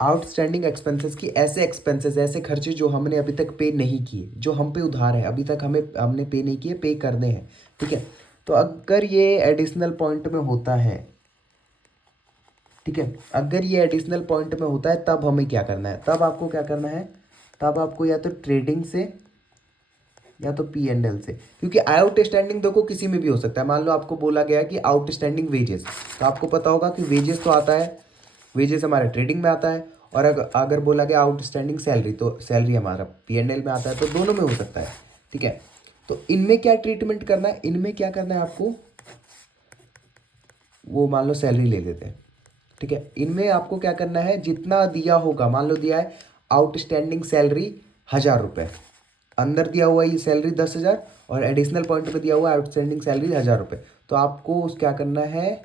आउटस्टैंडिंग एक्सपेंसेस की, ऐसे एक्सपेंसेस, ऐसे खर्चे जो हमने अभी तक पे नहीं किए, जो हम पे उधार है, अभी तक हमने पे नहीं किए, पे करने हैं। ठीक है, तो अगर ये एडिशनल पॉइंट में होता है, ठीक है, अगर ये एडिशनल पॉइंट में होता है तब हमें क्या करना है, तब आपको क्या करना है, तब आपको या तो ट्रेडिंग से या तो P&L से, क्योंकि आउटस्टैंडिंग देखो किसी में भी हो सकता है। मान लो आपको बोला गया कि आउटस्टैंडिंग वेजेस, तो आपको पता होगा कि वेजेस तो आता है, वेजेस हमारे ट्रेडिंग में आता है, और अगर बोला गया आउटस्टैंडिंग सैलरी, तो सैलरी हमारा P&L में आता है, तो दोनों में हो सकता है। ठीक है, तो इनमें क्या ट्रीटमेंट करना है, इनमें क्या करना है आपको, वो मान लो सैलरी ले लेते हैं। ठीक है, इनमें आपको क्या करना है, जितना दिया होगा, मान लो दिया है आउटस्टैंडिंग सैलरी 1000 रुपये, अंदर दिया हुआ ये सैलरी 10,000, और एडिशनल पॉइंट में दिया हुआ आउटस्टैंडिंग सैलरी 1000 रुपये, तो आपको उस क्या करना है,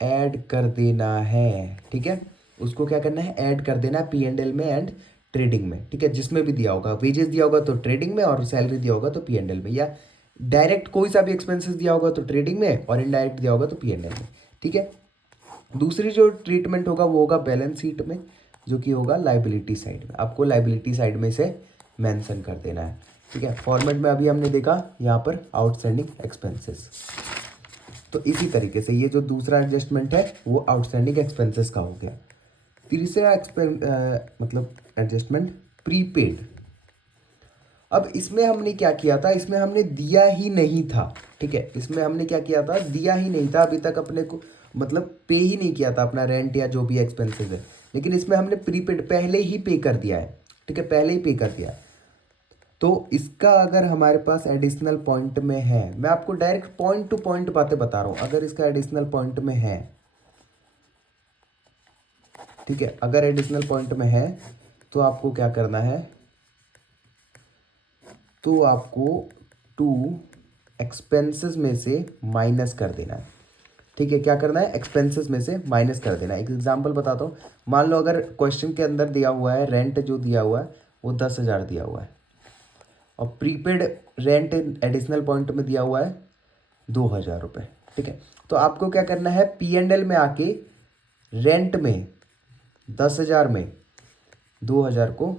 ऐड कर देना है। ठीक है, उसको क्या करना है, ऐड कर देना है P&L में एंड ट्रेडिंग में, ठीक है, जिसमें भी दिया होगा, वेजेस दिया होगा तो ट्रेडिंग में, और सैलरी दिया होगा तो P&L में, या डायरेक्ट कोई सा भी एक्सपेंसेस दिया होगा तो ट्रेडिंग में, और इनडायरेक्ट दिया होगा तो P&L में, ठीक है। दूसरी जो ट्रीटमेंट होगा वो होगा बैलेंस शीट में, जो कि होगा लाइबिलिटी साइड में। आपको लाइबिलिटी साइड में से मेंशन कर देना है, ठीक है। फॉर्मेट में अभी हमने देखा यहाँ पर आउटस्टैंडिंग एक्सपेंसेस, तो इसी तरीके से ये जो दूसरा एडजस्टमेंट है वो आउटस्टैंडिंग एक्सपेंसेस का हो गया। तीसरा मतलब एडजस्टमेंट प्रीपेड। अब इसमें हमने क्या किया था, इसमें हमने दिया ही नहीं था, ठीक है, इसमें हमने क्या किया था, दिया ही नहीं था अभी तक अपने को, मतलब पे ही नहीं किया था अपना रेंट या जो भी एक्सपेंसेस है, लेकिन इसमें हमने प्रीपेड पहले ही पे कर दिया है, ठीक है, पहले ही पे कर दिया। तो इसका अगर हमारे पास एडिशनल पॉइंट में है, मैं आपको डायरेक्ट पॉइंट टू पॉइंट बातें बता रहा हूँ, अगर इसका एडिशनल पॉइंट में है, ठीक है, अगर एडिशनल पॉइंट में है तो आपको क्या करना है, तो आपको टू एक्सपेंसेस में से माइनस कर देना है, ठीक है। क्या करना है, एक्सपेंसेस में से माइनस कर देना है। एक एग्जांपल बताता हूँ, मान लो अगर क्वेश्चन के अंदर दिया हुआ है रेंट जो दिया हुआ है वो 10,000 दिया हुआ है, और प्रीपेड रेंट एडिशनल पॉइंट में दिया हुआ है 2,000 रुपये, ठीक है। तो आपको क्या करना है, P&L में आके रेंट में 10,000 में 2,000 को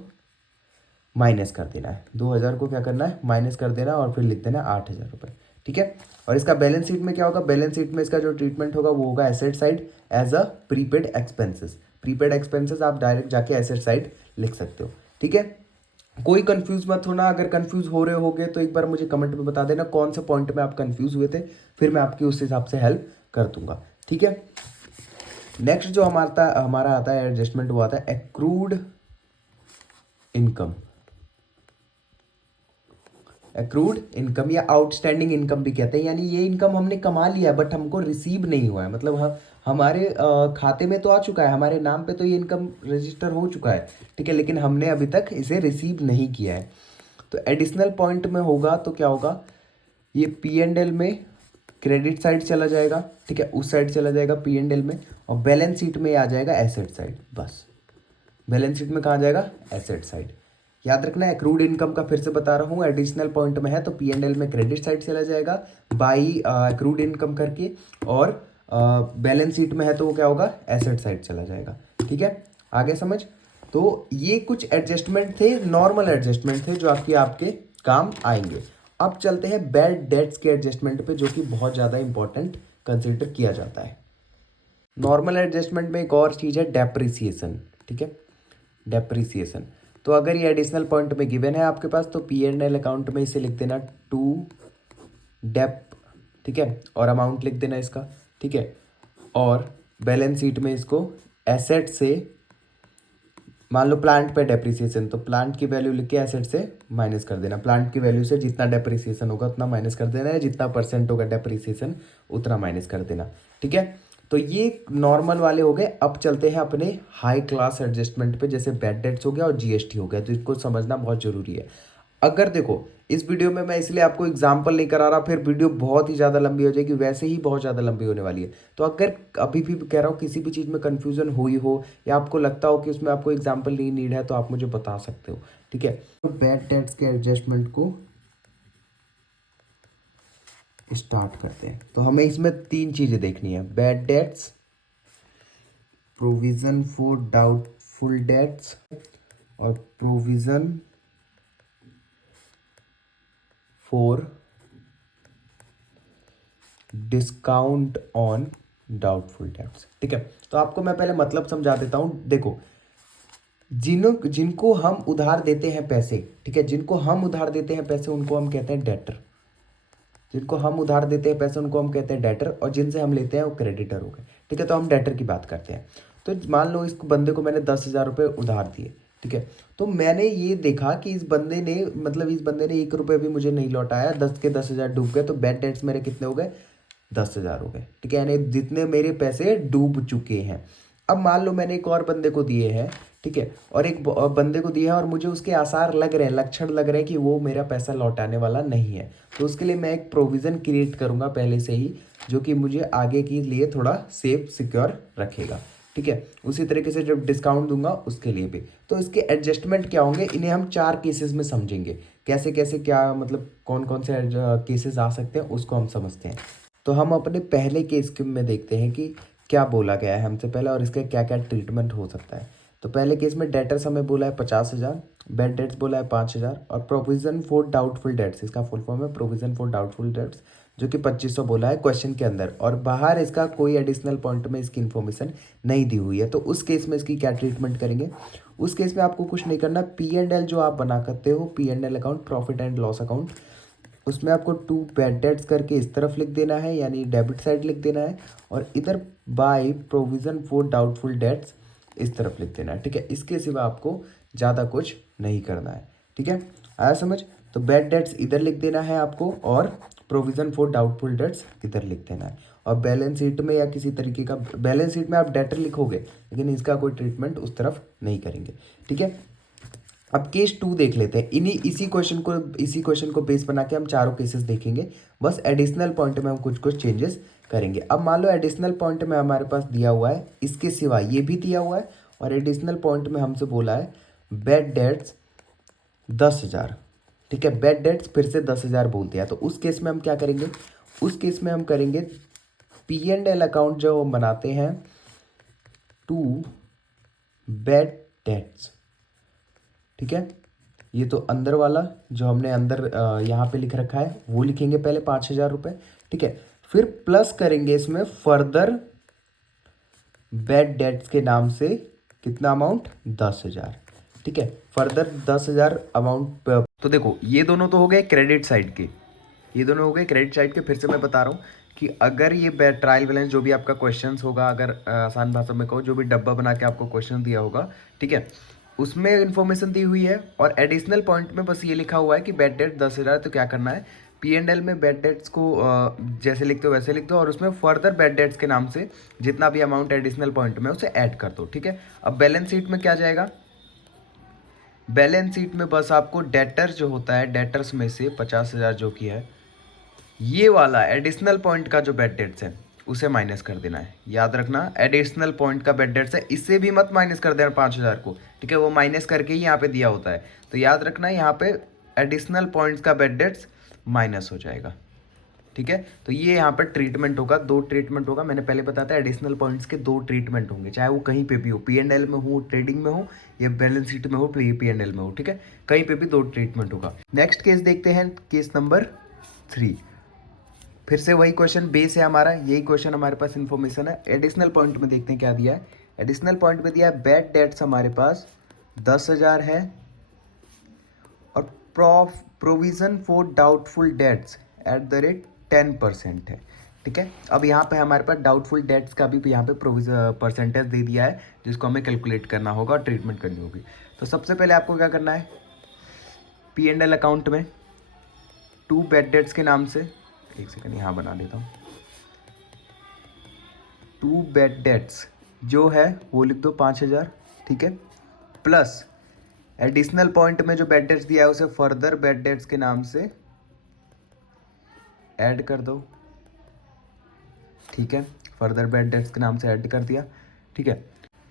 माइनस कर देना है, 2,000 को क्या करना है, माइनस कर देना, और फिर लिख देना 8,000 रुपये, ठीक है। और इसका बैलेंस शीट में क्या होगा, बैलेंस शीट में इसका जो ट्रीटमेंट होगा वो होगा asset side as a prepaid expenses. Prepaid expenses आप डायरेक्ट जाके एसेट साइड लिख सकते हो, ठीक है। कोई कंफ्यूज मत होना, अगर कंफ्यूज हो रहे होगे तो एक बार मुझे कमेंट में बता देना कौन से पॉइंट में आप कंफ्यूज हुए थे, फिर मैं आपकी उस हिसाब से हेल्प कर दूंगा, ठीक है। नेक्स्ट जो हमारा आता है एडजस्टमेंट, वो आता है एक्रूड इनकम। एक्रूड इनकम या आउटस्टैंडिंग इनकम भी कहते हैं, यानी ये इनकम हमने कमा लिया बट हमको रिसीव नहीं हुआ है, मतलब हमारे खाते में तो आ चुका है, हमारे नाम पे तो ये इनकम रजिस्टर हो चुका है, ठीक है, लेकिन हमने अभी तक इसे रिसीव नहीं किया है। तो एडिशनल पॉइंट में होगा तो क्या होगा, ये P&L में क्रेडिट साइड चला जाएगा, ठीक है, उस साइड चला जाएगा P&L में, और बैलेंस शीट में आ जाएगा एसेट साइड, बस। बैलेंस शीट में कहाँ जाएगा, एसेट साइड। याद रखना, एक्रूड इनकम का फिर से बता रहा हूँ, एडिशनल पॉइंट में है तो P&L में क्रेडिट साइड चला जाएगा बाई एक्रूड इनकम करके, और बैलेंस शीट में है तो वो क्या होगा, एसेट साइड चला जाएगा, ठीक है। आगे समझ। तो ये कुछ एडजस्टमेंट थे, नॉर्मल एडजस्टमेंट थे जो आपके काम आएंगे। अब चलते हैं बैड डेट्स के एडजस्टमेंट पे, जो कि बहुत ज़्यादा इंपॉर्टेंट कंसिडर किया जाता है। नॉर्मल एडजस्टमेंट में एक और चीज़ है डेप्रिसिएशन, ठीक है, डेप्रिसिएशन। तो अगर ये एडिशनल पॉइंट में गिवन है आपके पास तो P&L अकाउंट में इसे लिख देना टू डेप, ठीक है, और अमाउंट लिख देना इसका, ठीक है। और बैलेंस शीट में इसको एसेट से, मान लो प्लांट पे डेप्रिसिएशन, तो प्लांट की वैल्यू लिख के एसेट से माइनस कर देना, प्लांट की वैल्यू से जितना डेप्रिसिएशन होगा उतना माइनस कर देना है, जितना परसेंट होगा डेप्रिसिएशन उतना माइनस कर देना, ठीक है। तो ये नॉर्मल वाले हो गए। अब चलते हैं अपने हाई क्लास एडजस्टमेंट पे, जैसे बैड डेट्स हो गया और GST हो गया, तो इसको समझना बहुत जरूरी है। अगर देखो इस वीडियो में मैं इसलिए आपको एग्जाम्पल नहीं करा रहा, फिर वीडियो बहुत ही ज़्यादा लंबी हो जाएगी, वैसे ही बहुत ज़्यादा लंबी होने वाली है। तो अगर अभी भी कह रहा हूँ किसी भी चीज़ में कन्फ्यूजन हुई हो, या आपको लगता हो कि उसमें आपको एग्जाम्पल नहीं नीड है, तो आप मुझे बता सकते हो, ठीक है। तो बैड डेट्स के एडजस्टमेंट को स्टार्ट करते हैं। तो हमें इसमें 3 चीज़ें देखनी है, bad debts, provision for doubtful debts, और provision for discount on doubtful debts, ठीक है। तो आपको मैं पहले मतलब समझा देता हूँ। देखो, जिनको हम उधार देते हैं पैसे, ठीक है, जिनको हम उधार देते हैं पैसे उनको हम कहते हैं डेटर, जिनको हम उधार देते हैं पैसे उनको हम कहते हैं डेटर, और जिनसे हम लेते हैं वो क्रेडिटर हो गए, ठीक है। तो हम डेटर की बात करते हैं। तो मान लो इस बंदे को मैंने 10,000 रुपये उधार दिए, ठीक है। तो मैंने ये देखा कि इस बंदे ने 1 रुपये भी मुझे नहीं लौटाया, 10 के 10,000 डूब गए, तो बैड डेट्स मेरे कितने हो गए, 10,000 हो गए, ठीक है, यानी जितने मेरे पैसे डूब चुके हैं। अब मान लो मैंने एक और बंदे को दिए हैं, ठीक है, और एक बंदे को दिया है और मुझे उसके आसार लग रहे हैं, लक्षण लग रहे हैं कि वो मेरा पैसा लौटाने वाला नहीं है, तो उसके लिए मैं एक प्रोविज़न क्रिएट करूंगा पहले से ही, जो कि मुझे आगे के लिए थोड़ा सेफ सिक्योर रखेगा, ठीक है। उसी तरीके से जब डिस्काउंट दूंगा उसके लिए भी। तो इसके एडजस्टमेंट क्या होंगे, इन्हें हम 4 केसेस में समझेंगे। कैसे कैसे क्या मतलब कौन कौन से केसेस आ सकते हैं उसको हम समझते हैं। तो हम अपने पहले केस में देखते हैं कि क्या बोला गया है हमसे पहले और इसका क्या क्या ट्रीटमेंट हो सकता है। तो पहले केस में डेटर्स हमें बोला है 50,000, बैड डेट्स बोला है 5,000 और प्रोविजन फॉर डाउटफुल डेट्स, इसका फुल फॉर्म है प्रोविजन फॉर डाउटफुल डेट्स, जो कि 2500 बोला है क्वेश्चन के अंदर, और बाहर इसका कोई एडिशनल पॉइंट में इसकी इन्फॉर्मेशन नहीं दी हुई है। तो उस केस में इसकी क्या ट्रीटमेंट करेंगे। उस केस में आपको कुछ नहीं करना, P&L जो आप बना करते हो, P&L account, profit and loss account, उसमें आपको 2 बैड डेट्स करके इस तरफ लिख देना है, यानी डेबिट साइड लिख देना है, और इधर by provision for doubtful dates इस तरफ लिख देना है। ठीक है, इसके सिवा आपको ज़्यादा कुछ नहीं करना है। ठीक है, आया समझ। तो बैड डेट्स इधर लिख देना है आपको और प्रोविजन फॉर डाउटफुल डेट्स इधर लिख देना है। और बैलेंस शीट में या किसी तरीके का बैलेंस शीट में आप डेटर लिखोगे, लेकिन इसका कोई ट्रीटमेंट उस तरफ नहीं करेंगे। ठीक है, अब केस 2 देख लेते हैं। इसी क्वेश्चन को बेस बना के हम चारों केसेस देखेंगे। बस एडिशनल पॉइंट में हम कुछ कुछ चेंजेस करेंगे। अब मान लो एडिशनल पॉइंट में हमारे पास दिया हुआ है, इसके सिवा ये भी दिया हुआ है, और एडिशनल पॉइंट में हमसे बोला है बैड डेट्स 10,000। ठीक है, बैड डेट्स फिर से 10,000 बोल दिया। तो उस केस में हम क्या करेंगे, उस केस में हम करेंगे P&L अकाउंट जो हम बनाते हैं टू बैड डेट्स। ठीक है, ये तो अंदर वाला जो हमने अंदर यहाँ पे लिख रखा है वो लिखेंगे पहले 5,000 रुपये। ठीक है, फिर प्लस करेंगे इसमें फर्दर बैड डेट्स के नाम से कितना अमाउंट, 10,000। ठीक है, फर्दर 10,000 अमाउंट। तो देखो ये दोनों तो हो गए क्रेडिट साइड के, ये दोनों हो गए क्रेडिट साइड के। फिर से मैं बता रहा हूँ कि अगर ये ट्रायल बैलेंस जो भी आपका क्वेश्चन होगा, अगर आसान भाषा में कहो, जो भी डब्बा बना के आपको क्वेश्चन दिया होगा, ठीक है, उसमें इन्फॉर्मेशन दी हुई है और एडिशनल पॉइंट में बस ये लिखा हुआ है कि बैड डेट 10,000। तो क्या करना है, P&L में बैड डेट्स को जैसे लिखते हो वैसे लिख दो, और उसमें फर्दर बैड डेट्स के नाम से जितना भी अमाउंट एडिशनल पॉइंट में उसे ऐड कर दो। ठीक है, अब बैलेंस शीट में क्या जाएगा, बैलेंस शीट में बस आपको डेटर्स जो होता है, डेटर्स में से 50,000 जो कि है, ये वाला एडिशनल पॉइंट का जो बैड डेट्स है उसे माइनस कर देना है। याद रखना, एडिशनल पॉइंट का बैड डेट्स है, इससे भी मत माइनस कर देना 5,000 को। ठीक है, वो माइनस करके ही यहाँ पे दिया होता है। तो याद रखना यहाँ पे एडिशनल पॉइंट्स का बैड डेट्स माइनस हो जाएगा। ठीक है, तो ये यहाँ पर ट्रीटमेंट होगा, 2 ट्रीटमेंट होगा। मैंने पहले बताया था एडिशनल पॉइंट्स के 2 ट्रीटमेंट होंगे, चाहे वो कहीं पे भी हो, P&L में हो, ट्रेडिंग में हो, या बैलेंस शीट में हो, P&L में हो। ठीक है, कहीं पे भी 2 ट्रीटमेंट होगा। नेक्स्ट केस देखते हैं, केस नंबर 3। फिर से वही क्वेश्चन बेस है हमारा, यही क्वेश्चन हमारे पास इन्फॉर्मेशन है। एडिशनल पॉइंट में देखते हैं क्या दिया है। एडिशनल पॉइंट में दिया है बैड डेट्स हमारे पास 10,000 है और provision for doubtful dates at the rate 10% है। ठीक है, अब यहाँ पे हमारे पास डाउटफुल डेट्स का भी यहाँ पे परसेंटेज दे दिया है, जिसको हमें कैलकुलेट करना होगा और ट्रीटमेंट करनी होगी। तो सबसे पहले आपको क्या करना है, P&L अकाउंट में 2 बैड डेट्स के नाम से, एक सेकंड यहाँ बना देता हूँ, 2 बैड डेट्स जो है वो लिख दो 5,000। ठीक है, प्लस एडिशनल पॉइंट में जो बैड डेट्स दिया है उसे फर्दर बैड डेट्स के नाम से ऐड कर दो। ठीक है, फर्दर बैड डेट्स के नाम से ऐड कर दिया। ठीक है,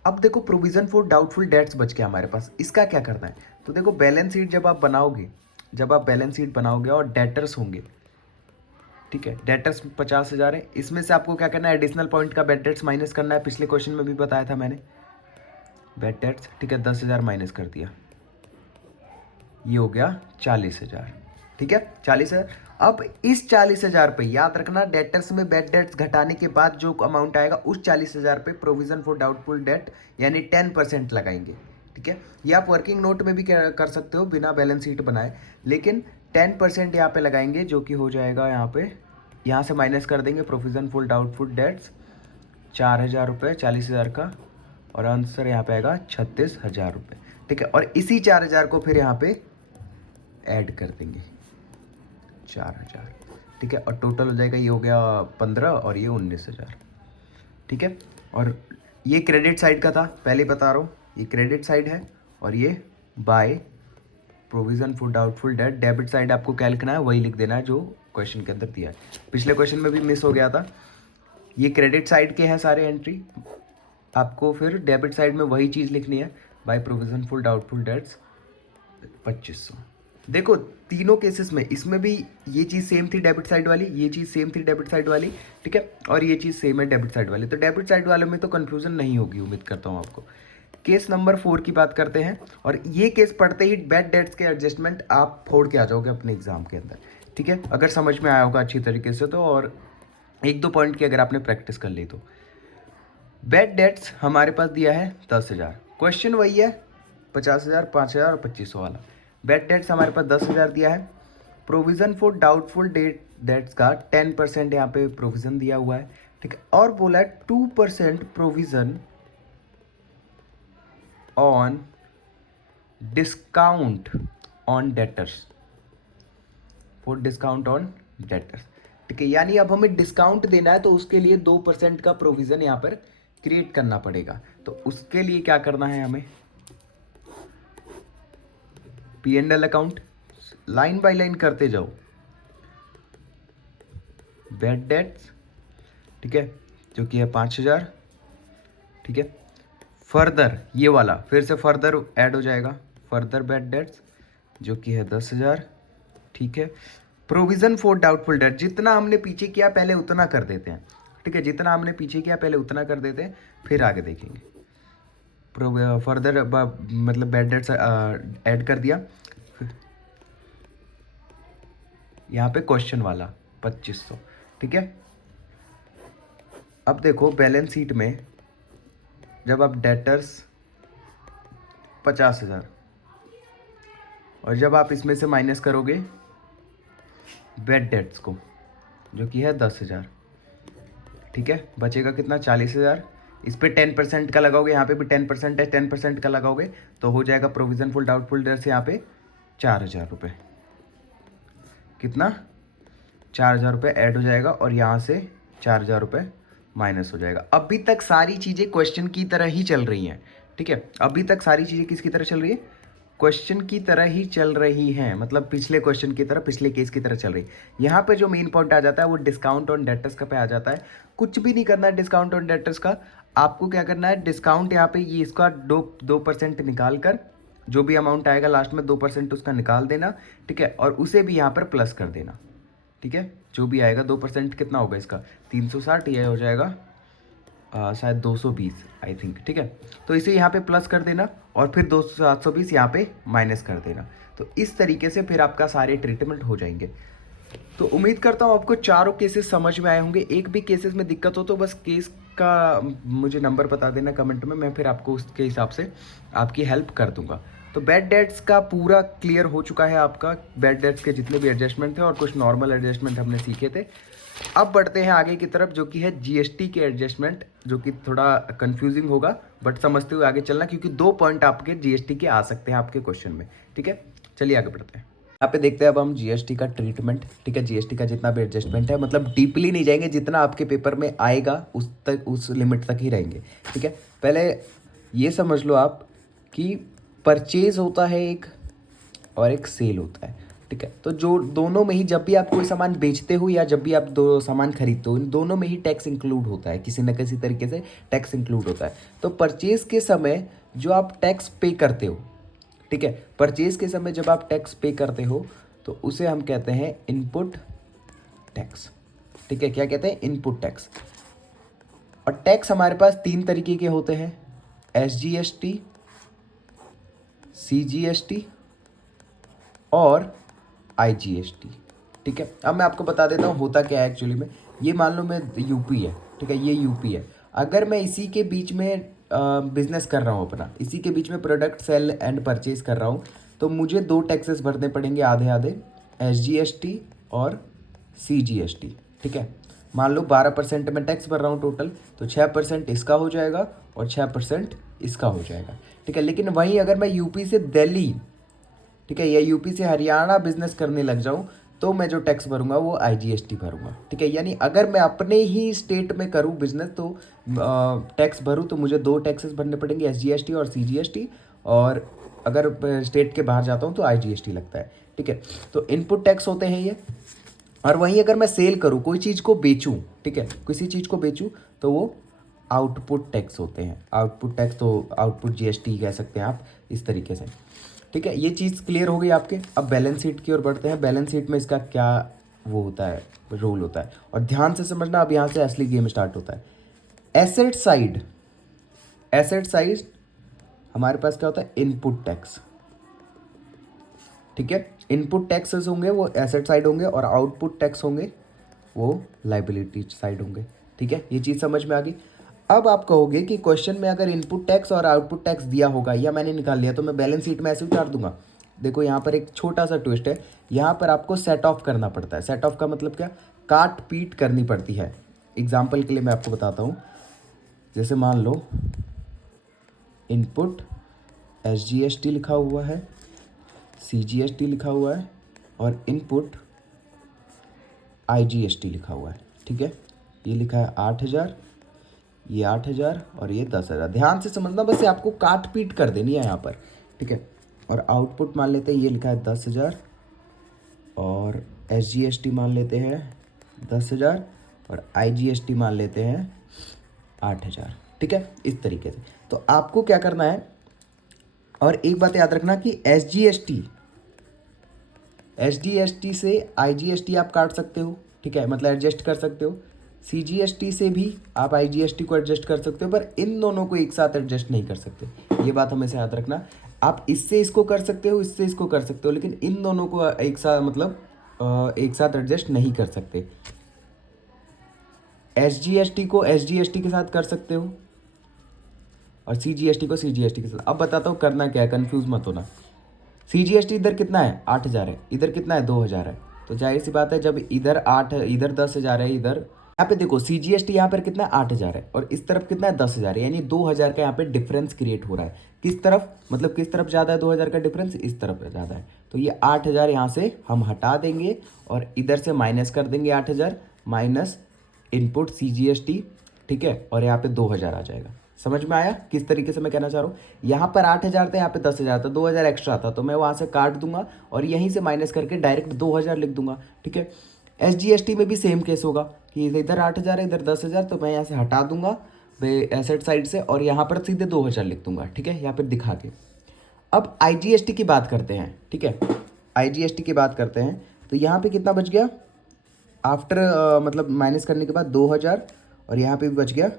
अब देखो प्रोविजन फॉर डाउटफुल डेट्स बच गया हमारे पास, इसका क्या करना है। तो देखो बैलेंस शीट जब आप बैलेंस शीट बनाओगे और डेटर्स होंगे, ठीक है, डेटर्स 50,000 है, इसमें से आपको क्या करना है, एडिशनल पॉइंट का बैड डेट्स माइनस करना है। पिछले क्वेश्चन में भी बताया था मैंने, बैड डेट्स, ठीक है, 10,000 माइनस कर दिया, ये हो गया 40,000। ठीक है, 40,000। अब इस 40,000 पे याद रखना, डेटर्स में बैड डेट्स घटाने के बाद जो अमाउंट आएगा उस 40,000 पे प्रोविजन फॉर डाउटफुल डेट यानी 10% लगाएंगे। ठीक है, ये आप वर्किंग नोट में भी कर सकते हो बिना बैलेंस शीट बनाए, लेकिन 10% यहाँ पे लगाएंगे, जो कि हो जाएगा यहाँ से माइनस कर देंगे प्रोविजन फॉर डाउटफुल डेट्स 4,000 रुपये 40,000 का, और आंसर यहाँ पे आएगा 36,000 रुपये। ठीक है, और इसी 4,000 को फिर यहाँ पे ऐड कर देंगे 4,000। ठीक है, और टोटल हो जाएगा, ये हो गया 15 और ये 19,000। ठीक है, और ये क्रेडिट साइड का था, पहले बता रहा हूँ, ये क्रेडिट साइड है, और ये by provision for doubtful debt. Debit side आपको क्या लिखना है, वही लिख देना है जो क्वेश्चन के अंदर दिया है। पिछले क्वेश्चन में भी मिस हो गया था, ये क्रेडिट साइड के हैं सारे एंट्री, आपको फिर डेबिट साइड में वही चीज़ लिखनी है, by provision full doubtful debts 2500। देखो तीनों केसेस में इसमें भी ये चीज़ सेम थी डेबिट साइड वाली, ये चीज़ सेम थी डेबिट साइड वाली, ठीक है, और ये चीज़ सेम है डेबिट साइड वाली। तो डेबिट साइड वाले में तो कन्फ्यूजन नहीं होगी, उम्मीद करता हूँ आपको। केस नंबर 4 की बात करते हैं, और ये केस पढ़ते ही बैड डेट्स के एडजस्टमेंट आप फोड़ के आ जाओगे अपने एग्जाम के अंदर, ठीक है, अगर समझ में आया होगा अच्छी तरीके से तो, और एक दो पॉइंट की अगर आपने प्रैक्टिस कर ली तो। बैड डेट्स हमारे पास दिया है 10,000, क्वेश्चन वही है 50,000, 5,000 और 2500 वाला। बैड डेट्स हमारे पास 10,000 दिया है। प्रोविज़न फॉर डाउटफुल डेट्स का 10% यहाँ पे प्रोविज़न दिया हुआ है, ठीक है, और बोला है 2% provision on discount on debtors, for discount on debtors, ठीक है, यानी अब हमें डिस्काउंट देना है तो उसके लिए 2% का प्रोविज़न यहाँ पर क्रिएट करना पड़ेगा। तो उसके लिए क्या करना है हमें, P&L account line by line करते जाओ। बैड डेट्स, ठीक है, जो कि है 5,000, ठीक है, फर्दर ये वाला फिर से फर्दर ऐड हो जाएगा, फर्दर बैड डेट्स जो कि है 10,000, ठीक है। प्रोविज़न फॉर डाउटफुल डेट जितना हमने पीछे किया पहले उतना कर देते हैं, ठीक है, जितना हमने पीछे किया पहले उतना कर देते हैं, फिर आगे देखेंगे। फर्दर मतलब बैड डेट्स ऐड कर दिया, यहाँ पे क्वेश्चन वाला 2500, ठीक है। अब देखो बैलेंस शीट में जब आप डेटर्स 50,000 और जब आप इसमें से माइनस करोगे बैड डेट्स को जो कि है 10,000, ठीक है, बचेगा कितना 40,000। इस पे 10% का लगाओगे, यहाँ पे भी 10% है, 10% का लगाओगे तो हो जाएगा प्रोविज़न फुल डाउटफुल डेट्स यहाँ पे 4,000 रुपये, कितना 4,000 रुपये ऐड हो जाएगा और यहाँ से 4,000 रुपये माइनस हो जाएगा। अभी तक सारी चीज़ें क्वेश्चन की तरह ही चल रही हैं, ठीक है, अभी तक सारी चीज़ें किसकी तरह चल रही है, क्वेश्चन की तरह ही चल रही हैं, मतलब पिछले क्वेश्चन की तरह, पिछले केस की तरह चल रही है। यहाँ पे जो मेन पॉइंट आ जाता है वो डिस्काउंट ऑन डेटर्स का पे आ जाता है। कुछ भी नहीं करना है डिस्काउंट ऑन डेटर्स का, आपको क्या करना है, डिस्काउंट यहाँ पे ये इसका 2% निकाल कर जो भी अमाउंट आएगा लास्ट में 2% उसका निकाल देना, ठीक है, और उसे भी यहाँ पर प्लस कर देना, ठीक है, जो भी आएगा 2% कितना होगा इसका 360, यह हो जाएगा शायद 220 आई थिंक, ठीक है, तो इसे यहाँ पे प्लस कर देना और फिर 720 यहाँ पे माइनस कर देना। तो इस तरीके से फिर आपका सारे ट्रीटमेंट हो जाएंगे। तो उम्मीद करता हूँ आपको चारों केसेस समझ में आए होंगे। एक भी केसेस में दिक्कत हो तो बस केस का मुझे नंबर बता देना कमेंट में, मैं फिर आपको उसके हिसाब से आपकी हेल्प कर दूंगा। तो बैड डेट्स का पूरा क्लियर हो चुका है आपका, बैड डेट्स के जितने भी एडजस्टमेंट थे और कुछ नॉर्मल एडजस्टमेंट हमने सीखे थे। अब बढ़ते हैं आगे की तरफ जो कि है जीएसटी के एडजस्टमेंट, जो कि थोड़ा कंफ्यूजिंग होगा बट समझते हुए आगे चलना, क्योंकि 2 पॉइंट आपके जीएसटी के आ सकते हैं आपके क्वेश्चन में, ठीक है। चलिए आगे बढ़ते हैं। यहाँ पे देखते हैं अब हम जीएसटी का ट्रीटमेंट, ठीक है, जीएसटी का जितना भी एडजस्टमेंट है, मतलब डीपली नहीं जाएंगे, जितना आपके पेपर में आएगा उस तक, उस लिमिट तक ही रहेंगे, ठीक है। पहले ये समझ लो आप कि परचेज होता है एक और एक सेल होता है, ठीक है, तो जो दोनों में ही जब भी आप कोई सामान बेचते हो या जब भी आप दो सामान खरीदते हो, इन दोनों में ही टैक्स इंक्लूड होता है, किसी न किसी तरीके से टैक्स इंक्लूड होता है। तो परचेज के समय जो आप टैक्स पे करते हो, ठीक है, परचेज के समय जब आप टैक्स पे करते हो तो उसे हम कहते हैं इनपुट टैक्स, ठीक है, क्या कहते हैं, इनपुट टैक्स। और टैक्स हमारे पास 3 तरीके के होते हैं, SGST, CGST और IGST, ठीक है। अब मैं आपको बता देता हूँ होता क्या है एक्चुअली में। ये मान लो मैं यूपी है, ठीक है, ये यूपी है, अगर मैं इसी के बीच में बिजनेस कर रहा हूँ अपना, इसी के बीच में प्रोडक्ट सेल एंड परचेज कर रहा हूँ, तो मुझे 2 टैक्सेस भरने पड़ेंगे आधे आधे, SGST और CGST, ठीक है। मान लो 12% में टैक्स भर रहा हूँ टोटल, तो 6% इसका हो जाएगा और 6% इसका हो जाएगा, ठीक है। लेकिन वहीं अगर मैं यूपी से दिल्ली, ठीक है, या यूपी से हरियाणा बिजनेस करने लग जाऊं तो मैं जो टैक्स भरूंगा वो IGST भरूंगा, ठीक है। यानी अगर मैं अपने ही स्टेट में करूं बिजनेस तो टैक्स भरूं तो मुझे 2 टैक्सेस भरने पड़ेंगे, SGST और CGST, और अगर स्टेट के बाहर जाता हूं तो IGST लगता है, ठीक है। तो इनपुट टैक्स होते हैं ये। और वहीं अगर मैं सेल करूँ, कोई चीज़ को बेचूँ, ठीक है, किसी चीज़ को बेचूँ तो वो आउटपुट टैक्स होते हैं। आउटपुट टैक्स तो आउटपुट जीएसटी कह सकते हैं आप, इस तरीके से। ठीक है, ये चीज़ क्लियर हो गई आपके। अब बैलेंस शीट की ओर बढ़ते हैं। बैलेंस शीट में इसका क्या वो होता है, रोल होता है, और ध्यान से समझना, अब यहाँ से असली गेम स्टार्ट होता है। एसेट साइड, एसेट साइड हमारे पास क्या होता है, इनपुट टैक्स। ठीक है, इनपुट टैक्सेस होंगे वो एसेट साइड होंगे, और आउटपुट टैक्स होंगे वो लाइबिलिटी साइड होंगे। ठीक है, ये चीज़ समझ में आ गई। अब आप कहोगे कि क्वेश्चन में अगर इनपुट टैक्स और आउटपुट टैक्स दिया होगा या मैंने निकाल लिया तो मैं बैलेंस शीट में ऐसे उतार दूंगा। देखो यहाँ पर एक छोटा सा ट्विस्ट है, यहाँ पर आपको सेट ऑफ करना पड़ता है। सेट ऑफ का मतलब क्या, काट पीट करनी पड़ती है। एग्जाम्पल के लिए मैं आपको बताता हूँ, जैसे मान लो इनपुट SGST लिखा हुआ है, CGST लिखा हुआ है, और इनपुट IGST लिखा हुआ है। ठीक है, ये लिखा है 8,000, ये 8,000 और ये 10,000। ध्यान से समझना, बस ये आपको काट पीट कर देनी है यहाँ पर। ठीक है, और आउटपुट मान लेते हैं ये लिखा है 10,000, और SGST मान लेते हैं 10,000, और IGST मान लेते हैं 8,000। ठीक है, इस तरीके से। तो आपको क्या करना है, और एक बात याद रखना कि SGST से IGST आप काट सकते हो। ठीक है, मतलब एडजस्ट कर सकते हो। CGST से भी आप IGST को एडजस्ट कर सकते हो, पर इन दोनों को एक साथ एडजस्ट नहीं कर सकते। ये बात हमेशा याद रखना। आप इससे इसको कर सकते हो, इससे इसको कर सकते हो, लेकिन इन दोनों को एक साथ मतलब एक साथ एडजस्ट नहीं कर सकते। SGST को SGST के साथ कर सकते हो, और CGST को CGST के साथ। अब बताता हूँ करना क्या है, कंफ्यूज मत होना। CGST इधर कितना है, 8,000 है, इधर कितना है, 2,000 है। तो जाहिर सी बात है, जब इधर 8 इधर 10,000 है, इधर यहाँ पे देखो CGST यहाँ पर कितना है, 8,000 है, और इस तरफ कितना है, 10,000 है। यानी 2,000 का यहाँ पे डिफरेंस क्रिएट हो रहा है। किस तरफ, मतलब किस तरफ ज़्यादा है 2,000 का डिफरेंस, इस तरफ ज़्यादा है। तो ये 8,000 यहाँ से हम हटा देंगे, और इधर से माइनस कर देंगे 8,000 माइनस इनपुट CGST। ठीक है, और यहाँ पे 2,000 आ जाएगा। समझ में आया किस तरीके से मैं कहना चाह रहा हूँ। यहाँ पर 8,000 था, यहाँ पे 10,000 था, 2,000 एक्स्ट्रा था, तो मैं वहाँ से काट दूंगा और यहीं से माइनस करके डायरेक्ट 2,000 लिख दूंगा। ठीक है, SGST में भी सेम केस होगा कि इधर 8,000 है, इधर 10,000, तो मैं यहाँ से हटा दूंगा एसेट साइड से, और यहाँ पर सीधे 2,000 लिख दूंगा। ठीक है, यहाँ पर दिखा के। अब IGST की बात करते हैं। ठीक है, IGST की बात करते हैं, तो यहाँ पे कितना बच गया आफ्टर मतलब माइनस करने के बाद 2,000, और यहाँ पे भी बच गया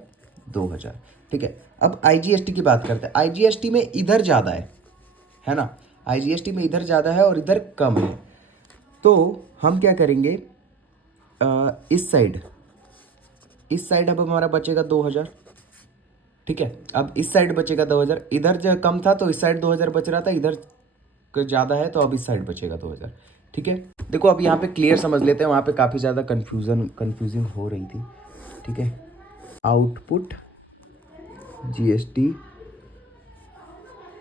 2,000। ठीक है, अब IGST की बात करते हैं। IGST में इधर ज़्यादा है ना, IGST में इधर ज़्यादा है और इधर कम है। तो हम क्या करेंगे, इस साइड अब हमारा बचेगा 2,000। ठीक है, अब इस साइड बचेगा 2,000। इधर जो कम था तो इस साइड 2,000 बच रहा था, इधर ज़्यादा है तो अब इस साइड बचेगा 2,000। ठीक है, देखो अब यहाँ पे क्लियर समझ लेते हैं, वहाँ पे काफ़ी ज़्यादा कन्फ्यूजन हो रही थी। ठीक है, आउटपुट GST,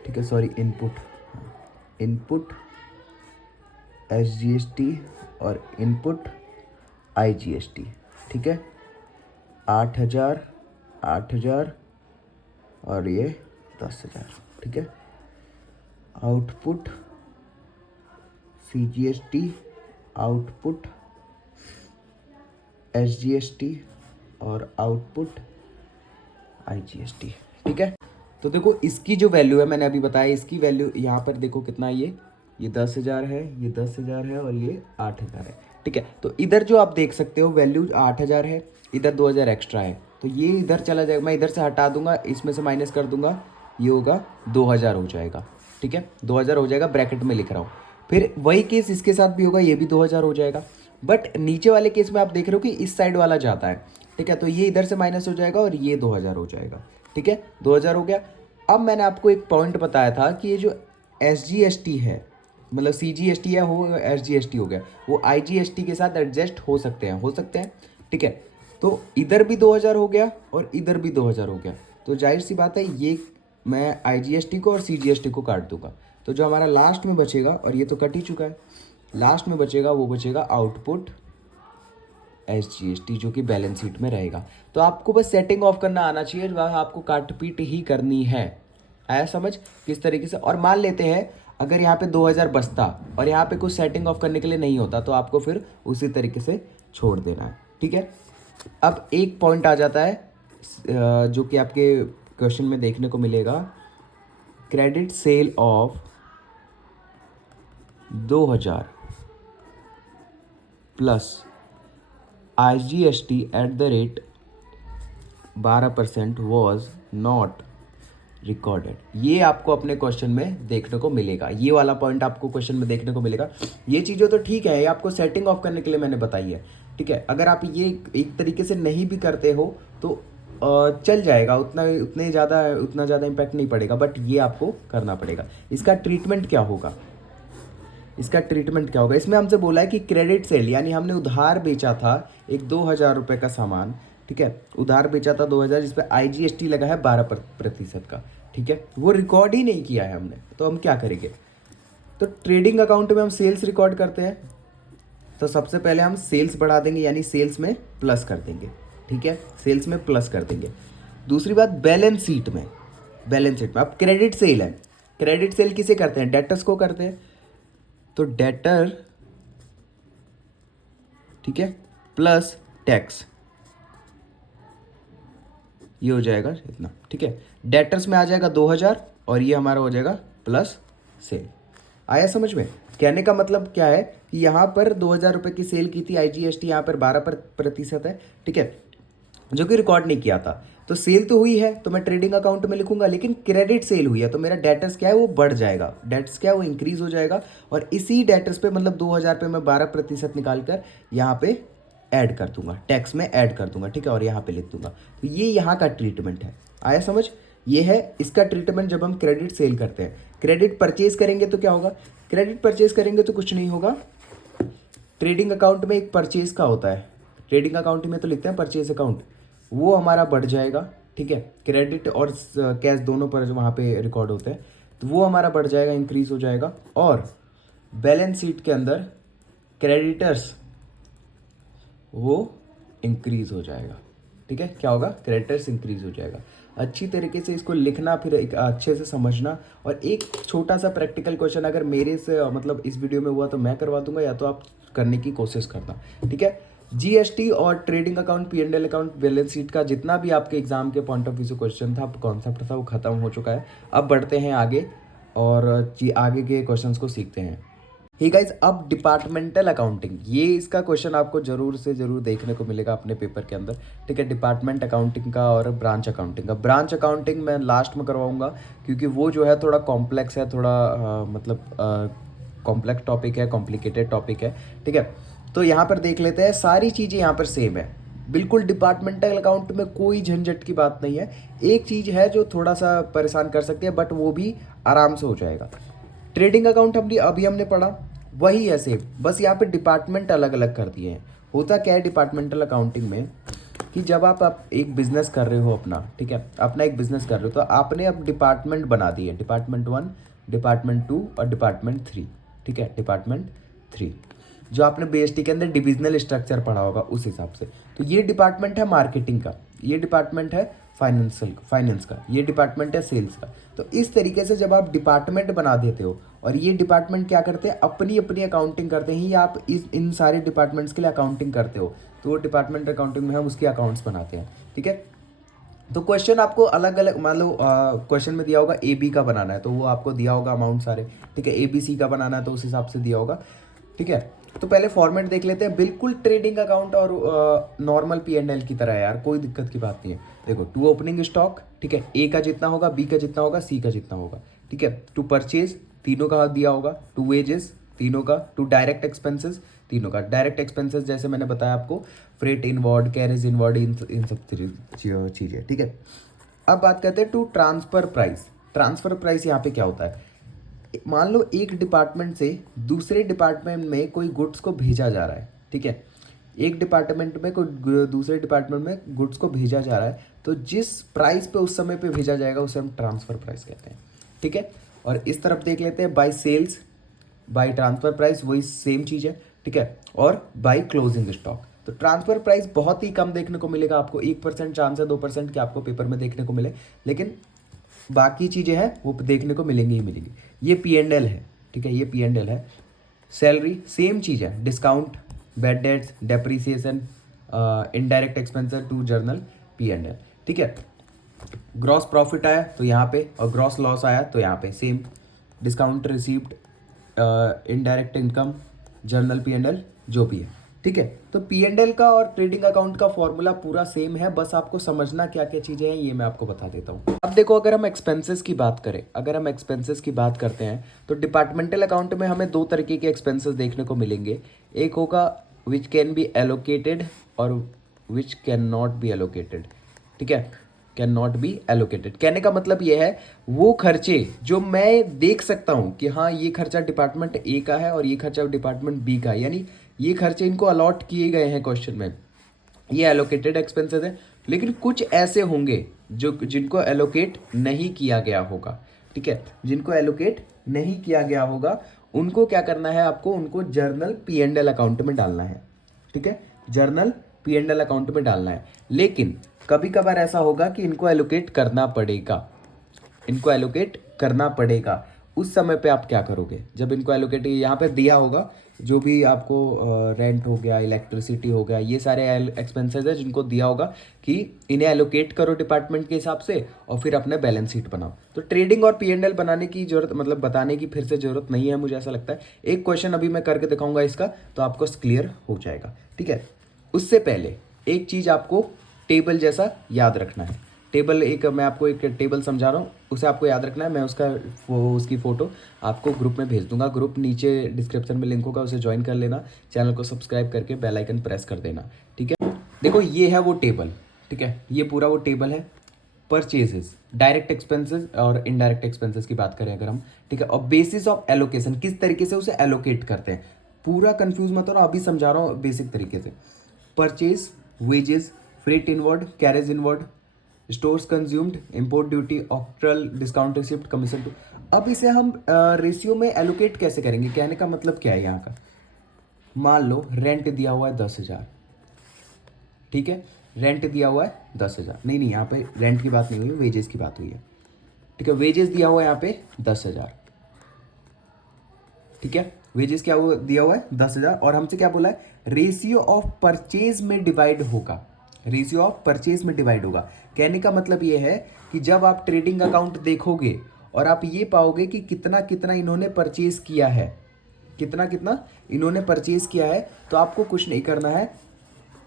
ठीक है, सॉरी इनपुट SGST और इनपुट IGST। ठीक है, 8,000 8,000 और ये 10,000। ठीक है, आउटपुट CGST, आउटपुट SGST और आउटपुट IGST। ठीक है, तो देखो इसकी जो वैल्यू है मैंने अभी बताया, इसकी वैल्यू यहाँ पर देखो कितना है, ये 10,000 है, ये 10,000 है, और ये 8,000 है। ठीक है, तो इधर जो आप देख सकते हो वैल्यू 8,000 है, इधर 2,000 एक्स्ट्रा है, तो ये इधर चला जाएगा। मैं इधर से हटा दूंगा, इसमें से माइनस कर दूंगा, ये होगा 2,000 हो जाएगा। ठीक है, 2,000 हो जाएगा, ब्रैकेट में लिख रहा हूँ। फिर वही केस इसके साथ भी होगा, ये भी 2,000 हो जाएगा। बट नीचे वाले केस में आप देख रहे हो कि इस साइड वाला जाता है। ठीक है, तो ये इधर से माइनस हो जाएगा और ये 2,000 हो जाएगा। ठीक है, 2,000 हो गया। अब मैंने आपको एक पॉइंट बताया था कि ये जो SGST है, मतलब CGST है वो SGST हो गया, वो IGST के साथ एडजस्ट हो सकते हैं। ठीक है, तो इधर भी 2,000 हो गया और इधर भी 2,000 हो गया, तो जाहिर सी बात है ये मैं IGST को और CGST को काट दूंगा। तो जो हमारा लास्ट में बचेगा, और ये तो कट ही चुका है, लास्ट में बचेगा वो बचेगा आउटपुट SGST, जो कि बैलेंस शीट में रहेगा। तो आपको बस सेटिंग ऑफ करना आना चाहिए, वह आपको काट पीट ही करनी है। आया समझ किस तरीके से। और मान लेते हैं अगर यहाँ पे 2,000 बचता और यहाँ पे कुछ सेटिंग ऑफ करने के लिए नहीं होता, तो आपको फिर उसी तरीके से छोड़ देना है। ठीक है, अब एक पॉइंट आ जाता है जो कि आपके क्वेश्चन में देखने को मिलेगा, credit sale of 2000 plus IGST at the rate 12% was not recorded. ये आपको अपने क्वेश्चन में देखने को मिलेगा, ये वाला पॉइंट आपको क्वेश्चन में देखने को मिलेगा। ये चीज़ें तो ठीक है, ये आपको सेटिंग ऑफ करने के लिए मैंने बताई है, ठीक है। अगर आप ये एक तरीके से नहीं भी करते हो तो चल जाएगा, उतना ज़्यादा इम्पैक्ट नहीं पड़ेगा, बट ये आपको करना पड़ेगा। इसका ट्रीटमेंट क्या होगा, इसमें हमसे बोला है कि क्रेडिट सेल, यानी हमने उधार बेचा था एक 2000 रुपये का सामान, ठीक है, उधार बेचा था 2000, जिस पर IGST लगा है 12% का, ठीक है, वो रिकॉर्ड ही नहीं किया है हमने, तो हम क्या करेंगे। तो ट्रेडिंग अकाउंट में हम सेल्स रिकॉर्ड करते हैं, तो सबसे पहले हम सेल्स बढ़ा देंगे, यानी सेल्स में प्लस कर देंगे, ठीक है, सेल्स में प्लस कर देंगे। दूसरी बात, बैलेंस शीट में अब क्रेडिट सेल है, क्रेडिट सेल किसे करते हैं, डेटर्स को करते हैं, तो डेटर, ठीक है, प्लस टैक्स, ये हो जाएगा इतना, ठीक है। डेटर्स में आ जाएगा 2000 और ये हमारा हो जाएगा प्लस सेल। आया समझ में? कहने का मतलब क्या है कि यहाँ पर 2000 रुपये की सेल की थी, IGST यहाँ पर 12% है, ठीक है, जो कि रिकॉर्ड नहीं किया था। तो सेल तो हुई है तो मैं ट्रेडिंग अकाउंट में लिखूंगा, लेकिन क्रेडिट सेल हुई है तो मेरा डेटर्स क्या है, वो बढ़ जाएगा, डेट्स क्या है, वो इंक्रीज हो जाएगा। और इसी डेटर्स पे, मतलब 2000 पे मैं 12% निकाल कर यहाँ पे ऐड कर दूंगा, टैक्स में ऐड कर दूंगा, ठीक है, और यहाँ पे लिख दूंगा। तो ये यहाँ का ट्रीटमेंट है। आया समझ? ये है इसका ट्रीटमेंट जब हम क्रेडिट सेल करते हैं। क्रेडिट परचेज करेंगे तो क्या होगा, क्रेडिट परचेज करेंगे तो कुछ नहीं होगा। ट्रेडिंग अकाउंट में एक परचेज का होता है, ट्रेडिंग अकाउंट में तो लिखते हैं परचेज अकाउंट, वो हमारा बढ़ जाएगा, ठीक है, क्रेडिट और कैश दोनों पर जो वहाँ पे रिकॉर्ड होते हैं, तो वो हमारा बढ़ जाएगा, इंक्रीज हो जाएगा। और बैलेंस शीट के अंदर क्रेडिटर्स वो इंक्रीज हो जाएगा, ठीक है, क्या होगा, क्रेडिटर्स इंक्रीज हो जाएगा। अच्छी तरीके से इसको लिखना, फिर एक अच्छे से समझना। और एक छोटा सा प्रैक्टिकल क्वेश्चन अगर मेरे से मतलब इस वीडियो में हुआ तो मैं करवा दूंगा, या तो आप करने की कोशिश करना, ठीक है। GST और trading account, P&L account, balance sheet का जितना भी आपके एग्जाम के पॉइंट ऑफ व्यू से क्वेश्चन था, कॉन्सेप्ट था, वो खत्म हो चुका है। अब बढ़ते हैं आगे और आगे के क्वेश्चंस को सीखते हैं। ही गाइज, अब डिपार्टमेंटल अकाउंटिंग, ये इसका क्वेश्चन आपको जरूर से जरूर देखने को मिलेगा अपने पेपर के अंदर, ठीक है। डिपार्टमेंट अकाउंटिंग का और ब्रांच अकाउंटिंग का। ब्रांच अकाउंटिंग मैं लास्ट में करवाऊंगा, क्योंकि वो जो है थोड़ा कॉम्प्लेक्स है, थोड़ा कॉम्प्लेक्स टॉपिक है, कॉम्प्लिकेटेड टॉपिक है, ठीक है। तो यहाँ पर देख लेते हैं, सारी चीज़ें यहाँ पर सेम है बिल्कुल। डिपार्टमेंटल अकाउंट में कोई झंझट की बात नहीं है। एक चीज़ है जो थोड़ा सा परेशान कर सकती है, बट वो भी आराम से हो जाएगा। ट्रेडिंग अकाउंट अभी हमने पढ़ा, वही है सेम, बस यहाँ पे डिपार्टमेंट अलग अलग कर दिए हैं। होता क्या है डिपार्टमेंटल अकाउंटिंग में, कि जब आप एक बिजनेस कर रहे हो अपना, ठीक है, अपना एक बिजनेस कर रहे हो, तो आपने अब डिपार्टमेंट बना दिए, डिपार्टमेंट 1, डिपार्टमेंट 2 और डिपार्टमेंट 3, ठीक है, डिपार्टमेंट 3 जो आपने BST के अंदर डिविजनल स्ट्रक्चर पढ़ा होगा उस हिसाब से। तो ये डिपार्टमेंट है मार्केटिंग का, ये डिपार्टमेंट है फाइनेंस का, ये डिपार्टमेंट है सेल्स का। तो इस तरीके से जब आप डिपार्टमेंट बना देते हो, और ये डिपार्टमेंट क्या करते हैं, अपनी अपनी अकाउंटिंग करते हैं, या आप इन सारे डिपार्टमेंट्स के लिए अकाउंटिंग करते हो, तो वो डिपार्टमेंट अकाउंटिंग में हम उसके अकाउंट्स बनाते हैं, ठीक है। तो क्वेश्चन आपको अलग अलग, मान लो क्वेश्चन में दिया होगा AB का बनाना है, तो वो आपको दिया होगा अमाउंट सारे, ठीक है। ABC का बनाना है तो उस हिसाब से दिया होगा, ठीक है। तो पहले फॉर्मेट देख लेते हैं, बिल्कुल ट्रेडिंग अकाउंट और नॉर्मल P&L की तरह है यार, कोई दिक्कत की बात नहीं है। देखो, टू ओपनिंग स्टॉक, ठीक है, A का जितना होगा, B का जितना होगा, C का जितना होगा, ठीक है। टू परचेज, तीनों का दिया होगा। टू वेजेस, तीनों का। टू डायरेक्ट एक्सपेंसेस, तीनों का। डायरेक्ट एक्सपेंसेस जैसे मैंने बताया आपको, फ्रेट इनवर्ड, कैरेज इनवर्ड, इन सब चीज़ें, ठीक है। अब बात करते हैं to transfer price. Transfer price यहाँ पे क्या होता है, मान लो एक डिपार्टमेंट से दूसरे डिपार्टमेंट में कोई गुड्स को भेजा जा रहा है, ठीक है, एक डिपार्टमेंट में कोई दूसरे डिपार्टमेंट में गुड्स को भेजा जा रहा है, तो जिस प्राइस पे उस समय पे भेजा जाएगा उसे हम ट्रांसफर प्राइस कहते हैं, ठीक है। और इस तरफ देख लेते हैं, by sales, by transfer price, वही सेम चीज़ है, ठीक है। और बाय क्लोजिंग स्टॉक। तो ट्रांसफर प्राइस बहुत ही कम देखने को मिलेगा आपको, 1% चांस है 2% के आपको पेपर में देखने को मिले, लेकिन बाकी चीज़ें हैं वो देखने को मिलेंगी ही मिलेंगी। ये P&L है, ठीक है, ये P&L है। सैलरी सेम चीज़ है, discount, bad debts, depreciation, indirect expenses to journal P&L, ठीक है। ग्रॉस प्रॉफिट आया तो यहाँ पे, और ग्रॉस लॉस आया तो यहाँ पे same. Discount received, indirect income, journal P&L जो भी है, ठीक है। तो P&L का और ट्रेडिंग अकाउंट का फॉर्मूला पूरा सेम है, बस आपको समझना क्या क्या चीज़ें हैं ये मैं आपको बता देता हूँ। अब देखो, अगर हम एक्सपेंसेस की बात करें, अगर हम एक्सपेंसेस की बात करते हैं तो डिपार्टमेंटल अकाउंट में हमें दो तरीके के एक्सपेंसेस देखने को मिलेंगे। एक होगा विच कैन बी एलोकेटेड और which can not be allocated, ठीक है। कैन नॉट बी एलोकेटेड कहने का मतलब ये है वो खर्चे जो मैं देख सकता हूँ कि हाँ ये खर्चा डिपार्टमेंट ए का है और ये खर्चा डिपार्टमेंट बी का है, यानी ये खर्चे इनको अलॉट किए गए हैं क्वेश्चन में, ये एलोकेटेड एक्सपेंसेस है। लेकिन कुछ ऐसे होंगे जो जिनको एलोकेट नहीं किया गया होगा, ठीक है। जिनको एलोकेट नहीं किया गया होगा उनको क्या करना है आपको, उनको जर्नल P&L अकाउंट में डालना है, ठीक है। जर्नल P&L अकाउंट में डालना है। लेकिन कभी कभार ऐसा होगा कि इनको एलोकेट करना पड़ेगा, इनको एलोकेट करना पड़ेगा। उस समय पे आप क्या करोगे, जब इनको एलोकेट यहाँ पे दिया होगा, जो भी आपको रेंट हो गया, इलेक्ट्रिसिटी हो गया, ये सारे एक्सपेंसेस है जिनको दिया होगा कि इन्हें एलोकेट करो डिपार्टमेंट के हिसाब से और फिर अपने बैलेंस शीट बनाओ। तो ट्रेडिंग और P&L बनाने की जरूरत, मतलब बताने की फिर से जरूरत नहीं है, मुझे ऐसा लगता है। एक क्वेश्चन अभी मैं करके दिखाऊंगा इसका, तो आपको क्लियर हो जाएगा, ठीक है। उससे पहले एक चीज़ आपको टेबल जैसा याद रखना है। टेबल, एक मैं आपको एक टेबल समझा रहा हूँ, उसे आपको याद रखना है। मैं उसकी फ़ोटो आपको ग्रुप में भेज दूंगा। ग्रुप नीचे डिस्क्रिप्शन में लिंक होगा, उसे ज्वाइन कर लेना। चैनल को सब्सक्राइब करके बेल आइकन प्रेस कर देना, ठीक है। देखो ये है वो टेबल, ठीक है। ये पूरा वो टेबल है। परचेजेस, डायरेक्ट एक्सपेंसेस और इनडायरेक्ट एक्सपेंसेस की बात करें अगर हम, ठीक है। और बेसिस ऑफ एलोकेशन, किस तरीके से उसे एलोकेट करते हैं, पूरा कंफ्यूज मत हो, अभी समझा रहा हूँ बेसिक तरीके से। Purchase, wages, freight inward, carriage inward, stores consumed, import duty, octroi, discount receipt, commission to. अब इसे हम रेशियो में एलोकेट कैसे करेंगे, कहने का मतलब क्या है यहाँ का। मान लो रेंट दिया हुआ है 10,000, ठीक है। रेंट दिया हुआ है 10,000, नहीं नहीं यहाँ पे रेंट की बात नहीं हुई, वेजेस की बात हुई है, ठीक है। वेजेस दिया हुआ है यहाँ पे 10,000, ठीक है। वेजेस क्या हुआ, दिया हुआ है 10,000, और हमसे क्या बोला है, रेशियो ऑफ परचेज में डिवाइड होगा, रेशियो ऑफ परचेज में डिवाइड होगा। कहने का मतलब ये है कि जब आप ट्रेडिंग अकाउंट देखोगे और आप ये पाओगे कि कितना कितना इन्होंने परचेज किया है, कितना कितना इन्होंने परचेज किया है, तो आपको कुछ नहीं करना है,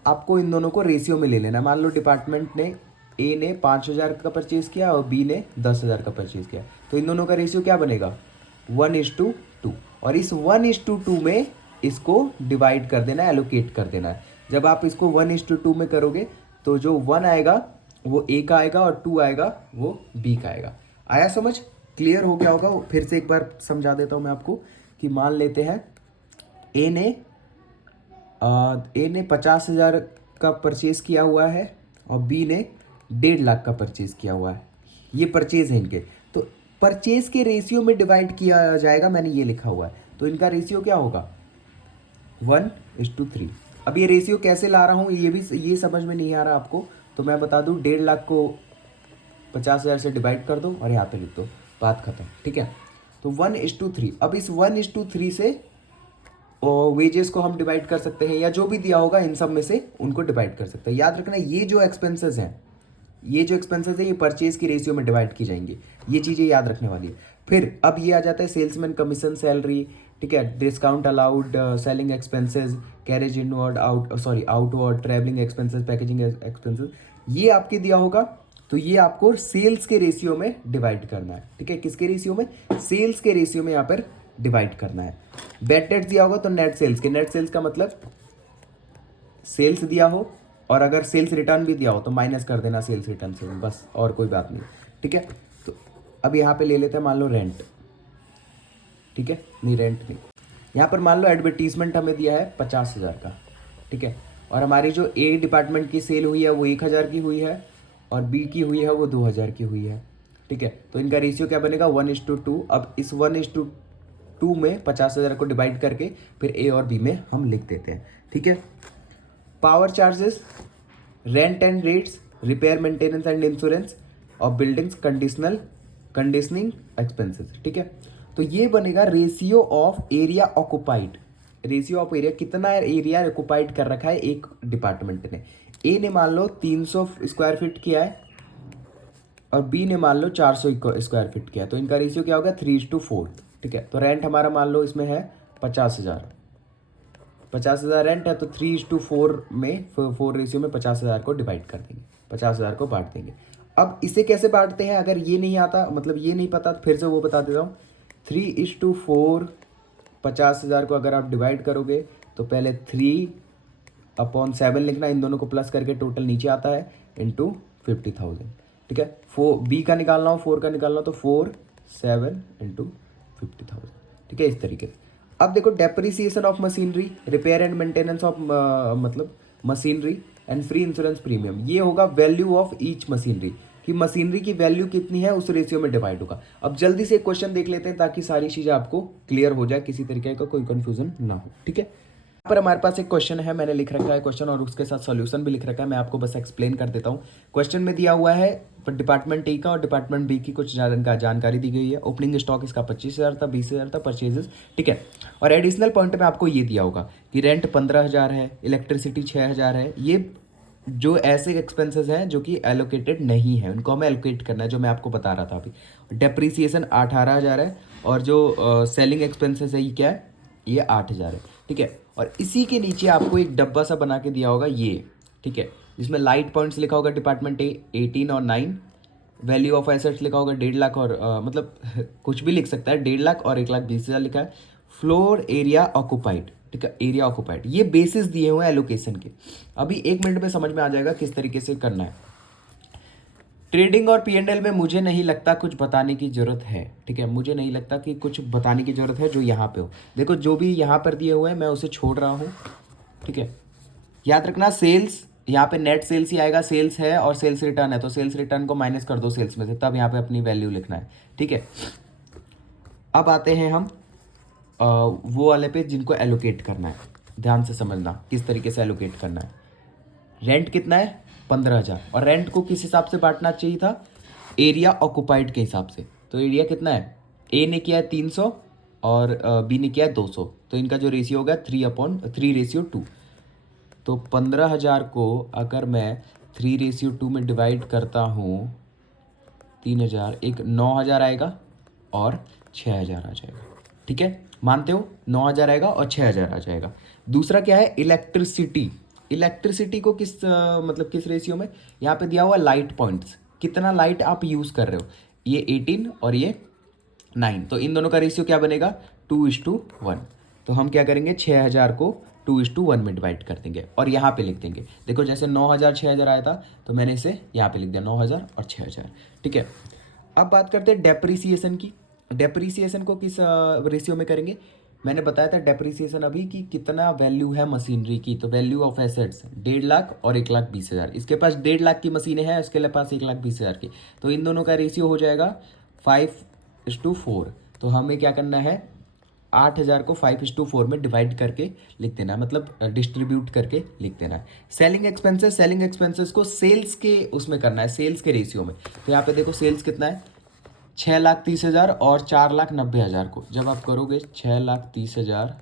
आपको इन दोनों को रेशियो में ले लेना। मान लो डिपार्टमेंट ने ए ने 5,000 का परचेज किया और बी ने 10,000 का परचेज किया, तो इन दोनों का रेशियो क्या बनेगा, 1:2। और इस 1:2 में इसको डिवाइड कर देना है, एलोकेट कर देना है। जब आप इसको 1:2 में करोगे तो जो 1 आएगा वो ए का आएगा और 2 आएगा वो बी का आएगा। आया समझ, क्लियर हो गया होगा। फिर से एक बार समझा देता हूँ मैं आपको कि मान लेते हैं ए ने 50,000 का परचेज किया हुआ है और बी ने 1.5 लाख का परचेज किया हुआ है। ये परचेज है इनके, तो परचेज के रेशियो में डिवाइड किया जाएगा, मैंने ये लिखा हुआ है। तो इनका रेशियो क्या होगा, 1:3। अब ये रेशियो कैसे ला रहा हूँ ये समझ में नहीं आ रहा आपको, तो मैं बता दूँ 1.5 लाख को 50,000 से डिवाइड कर दो और यहाँ पे लिख दो, बात खत्म, ठीक है। तो 1:3। अब इस 1:3 से वेजेस को हम डिवाइड कर सकते हैं, या जो भी दिया होगा इन सब में से उनको डिवाइड कर सकते हैं। याद रखना ये जो एक्सपेंसेस हैं, ये परचेज की रेशियो में डिवाइड की जाएंगी, ये चीज़ें याद रखने वाली है। फिर अब ये आ जाता है सेल्समैन कमीशन, सैलरी, ठीक है, discount allowed, selling expenses, carriage inward, outward, travelling expenses, packaging expenses, ये आपके दिया होगा। तो ये आपको सेल्स के रेशियो में डिवाइड करना है, ठीक है। किसके रेशियो में, सेल्स के रेशियो में यहाँ पर डिवाइड करना है। बैड डेट दिया होगा तो नेट सेल्स का मतलब सेल्स दिया हो और अगर सेल्स रिटर्न भी दिया हो तो माइनस कर देना सेल्स रिटर्न से, बस, और कोई बात नहीं, ठीक है। तो अब यहाँ पे ले लेते हैं मान लो रेंट, ठीक है, नहीं रेंट नहीं, यहाँ पर मान लो एडवर्टीजमेंट हमें दिया है 50,000 का, ठीक है। और हमारी जो ए डिपार्टमेंट की सेल हुई है वो 1,000 की हुई है और बी की हुई है वो 2,000 की हुई है, ठीक है। तो इनका रेशियो क्या बनेगा, 1:2। अब इस 1:2 में 50,000 को डिवाइड करके फिर ए और बी में हम लिख देते हैं, ठीक है। Power charges, rent and rates, repair maintenance and insurance और बिल्डिंग्स कंडीशनिंग एक्सपेंसेस, ठीक है। तो ये बनेगा ratio of area occupied, ratio of area, कितना एरिया ऑक्युपाइड कर रखा है एक डिपार्टमेंट ने। ए ने मान लो 300 स्क्वायर फीट किया है और बी ने मान लो 400 स्क्वायर फीट किया, तो इनका रेशियो क्या होगा 3:4। ठीक है, तो रेंट हमारा मान लो इसमें है 50,000, 50,000 रेंट है, तो 3:4 में 4 रेशियो में 50,000 को डिवाइड कर देंगे, 50,000 को बांट देंगे। अब इसे कैसे बांटते हैं, अगर ये नहीं आता, मतलब ये नहीं पता, तो फिर से वो बता देता हूँ। 3:4 50,000 को अगर आप डिवाइड करोगे तो पहले 3/7 लिखना, इन दोनों को प्लस करके टोटल नीचे आता है इंटू 50,000। ठीक है, 4 बी का निकालना हो, 4 का निकालना हो तो 4 7 इंटू 50,000। ठीक है, इस तरीके से। अब देखो depreciation of machinery, repair and maintenance of मतलब machinery and free insurance premium, ये होगा वैल्यू ऑफ ईच मशीनरी, कि मशीनरी की वैल्यू कितनी है उस रेशियो में डिवाइड होगा। अब जल्दी से एक क्वेश्चन देख लेते हैं ताकि सारी चीजें आपको क्लियर हो जाए, किसी तरीके का कोई कंफ्यूजन ना हो। ठीक है, यहाँ पर हमारे पास एक क्वेश्चन है, मैंने लिख रखा है क्वेश्चन और उसके साथ सॉल्यूशन भी लिख रखा है, मैं आपको बस एक्सप्लेन कर देता हूँ। क्वेश्चन में दिया हुआ है डिपार्टमेंट ए का और डिपार्टमेंट बी की कुछ जानकारी दी गई है। ओपनिंग स्टॉक इसका 25,000 था, 20,000 था परचेजेस। ठीक है, और एडिशनल पॉइंट में आपको ये दिया होगा कि रेंट 15,000 है, इलेक्ट्रिसिटी 6,000 है। ये जो ऐसे एक्सपेंसेस हैं जो कि एलोकेटेड नहीं है, उनको हमें एलोकेट करना है, जो मैं आपको बता रहा था अभी। डेप्रीसिएशन 18,000 है, और जो सेलिंग एक्सपेंसेस है ये क्या है, ये 8,000 है। ठीक है, और इसी के नीचे आपको एक डब्बा सा बना के दिया होगा ये। ठीक है, जिसमें लाइट पॉइंट्स लिखा होगा डिपार्टमेंट ए 18 और 9, वैल्यू ऑफ एसेट्स लिखा होगा 1.5 लाख और मतलब कुछ भी लिख सकता है, 1.5 लाख और 1,20,000 लिखा है। फ्लोर एरिया ऑक्यूपाइड, ठीक है, एरिया ऑक्यूपाइड, ये बेसिस दिए हुए हैं एलोकेशन के। अभी 1 मिनट में समझ में आ जाएगा किस तरीके से करना है। ट्रेडिंग और पी&एल में मुझे नहीं लगता कुछ बताने की जरूरत है। ठीक है, मुझे नहीं लगता कि कुछ बताने की जरूरत है जो यहाँ पे हो। देखो जो भी यहाँ पर दिए हुए हैं मैं उसे छोड़ रहा हूँ। ठीक है, याद रखना सेल्स, यहाँ पे नेट सेल्स ही आएगा, सेल्स है और सेल्स रिटर्न है, तो सेल्स रिटर्न को माइनस कर दो सेल्स में से, तब यहाँ पे अपनी वैल्यू लिखना है। ठीक है, अब आते हैं हम वो वाले पे जिनको एलोकेट करना है। ध्यान से समझना किस तरीके से एलोकेट करना है। रेंट कितना है 15,000, और रेंट को किस हिसाब से बांटना चाहिए था, एरिया ऑक्यूपाइड के हिसाब से। तो एरिया कितना है, ए ने किया है 300 और बी ने किया है 200, तो इनका जो रेशियो होगा 3:3:2। तो 15,000 को अगर मैं 3:2 में डिवाइड करता हूँ, 3,000 एक 9,000 आएगा और 6,000 आ जाएगा। ठीक है, मानते हो 9,000 आएगा और 6,000 आ जाएगा। दूसरा क्या है, इलेक्ट्रिसिटी। इलेक्ट्रिसिटी को मतलब किस रेशियो में, यहाँ पे दिया हुआ लाइट पॉइंट्स, कितना लाइट आप यूज़ कर रहे हो, ये 18 और ये 9, तो इन दोनों का रेशियो क्या बनेगा 2:1। तो हम क्या करेंगे 6,000 को 2:1 में डिवाइड कर देंगे और यहाँ पे लिख देंगे। देखो जैसे 9,000 6,000 आया था, तो मैंने इसे यहाँ पे लिख दिया 9,000 और 6,000। ठीक है, अब बात करते हैं डेप्रीसिएशन की। डेप्रीसिएशन को किस रेशियो में करेंगे, मैंने बताया था डेप्रीसिएशन अभी कि कितना वैल्यू है मशीनरी की, तो वैल्यू ऑफ एसेट्स 1.5 लाख और 1,20,000। इसके पास 1.5 लाख की मशीनें हैं, उसके पास 1,20,000 की, तो इन दोनों का रेशियो हो जाएगा 5:4। तो हमें क्या करना है, 8,000 को 5:4 में डिवाइड करके लिख देना है, मतलब डिस्ट्रीब्यूट करके लिख देना है। सेलिंग एक्सपेंसेस को सेल्स के उसमें करना है, सेल्स के रेशियो में। तो यहाँ पे देखो सेल्स कितना है 6,30,000 और 4,90,000 को जब आप करोगे 6,30,000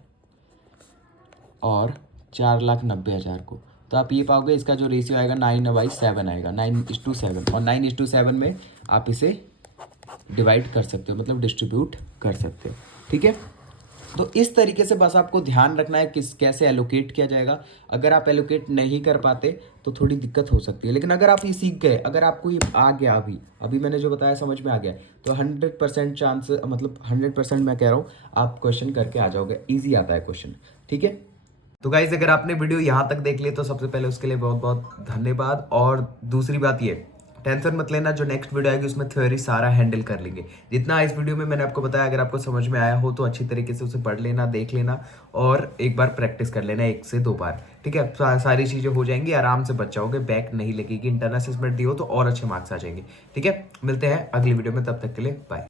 और 4,90,000 को, तो आप ये पाओगे इसका जो रेशियो आएगा 9/7 आएगा, 9:7, और 9:7 में आप इसे डिवाइड कर सकते हो, मतलब डिस्ट्रीब्यूट कर सकते हो। ठीक है, तो इस तरीके से बस आपको ध्यान रखना है कैसे एलोकेट किया जाएगा। अगर आप एलोकेट नहीं कर पाते तो थोड़ी दिक्कत हो सकती है, लेकिन अगर आप ये सीख गए, अगर आपको ये आ गया, अभी मैंने जो बताया समझ में आ गया, तो 100% चांस, मतलब 100% मैं कह रहा हूँ आप क्वेश्चन करके आ जाओगे। ईजी आता है क्वेश्चन। ठीक है, तो गाइज अगर आपने वीडियो यहाँ तक देख ली तो सबसे पहले उसके लिए बहुत बहुत धन्यवाद। और दूसरी बात ये, टेंशन मत लेना, जो नेक्स्ट वीडियो आएगी उसमें थ्योरी सारा हैंडल कर लेंगे। जितना इस वीडियो में मैंने आपको बताया, अगर आपको समझ में आया हो तो अच्छी तरीके से उसे पढ़ लेना, देख लेना और एक बार प्रैक्टिस कर लेना 1 से 2 बार। ठीक है, सारी चीज़ें हो जाएंगी, आराम से बच जाओगे, बैक नहीं लगेगी। इंटरनल असेसमेंट दियो तो और अच्छे मार्क्स आ जाएंगे। ठीक है, मिलते हैं अगली वीडियो में, तब तक के लिए बाय।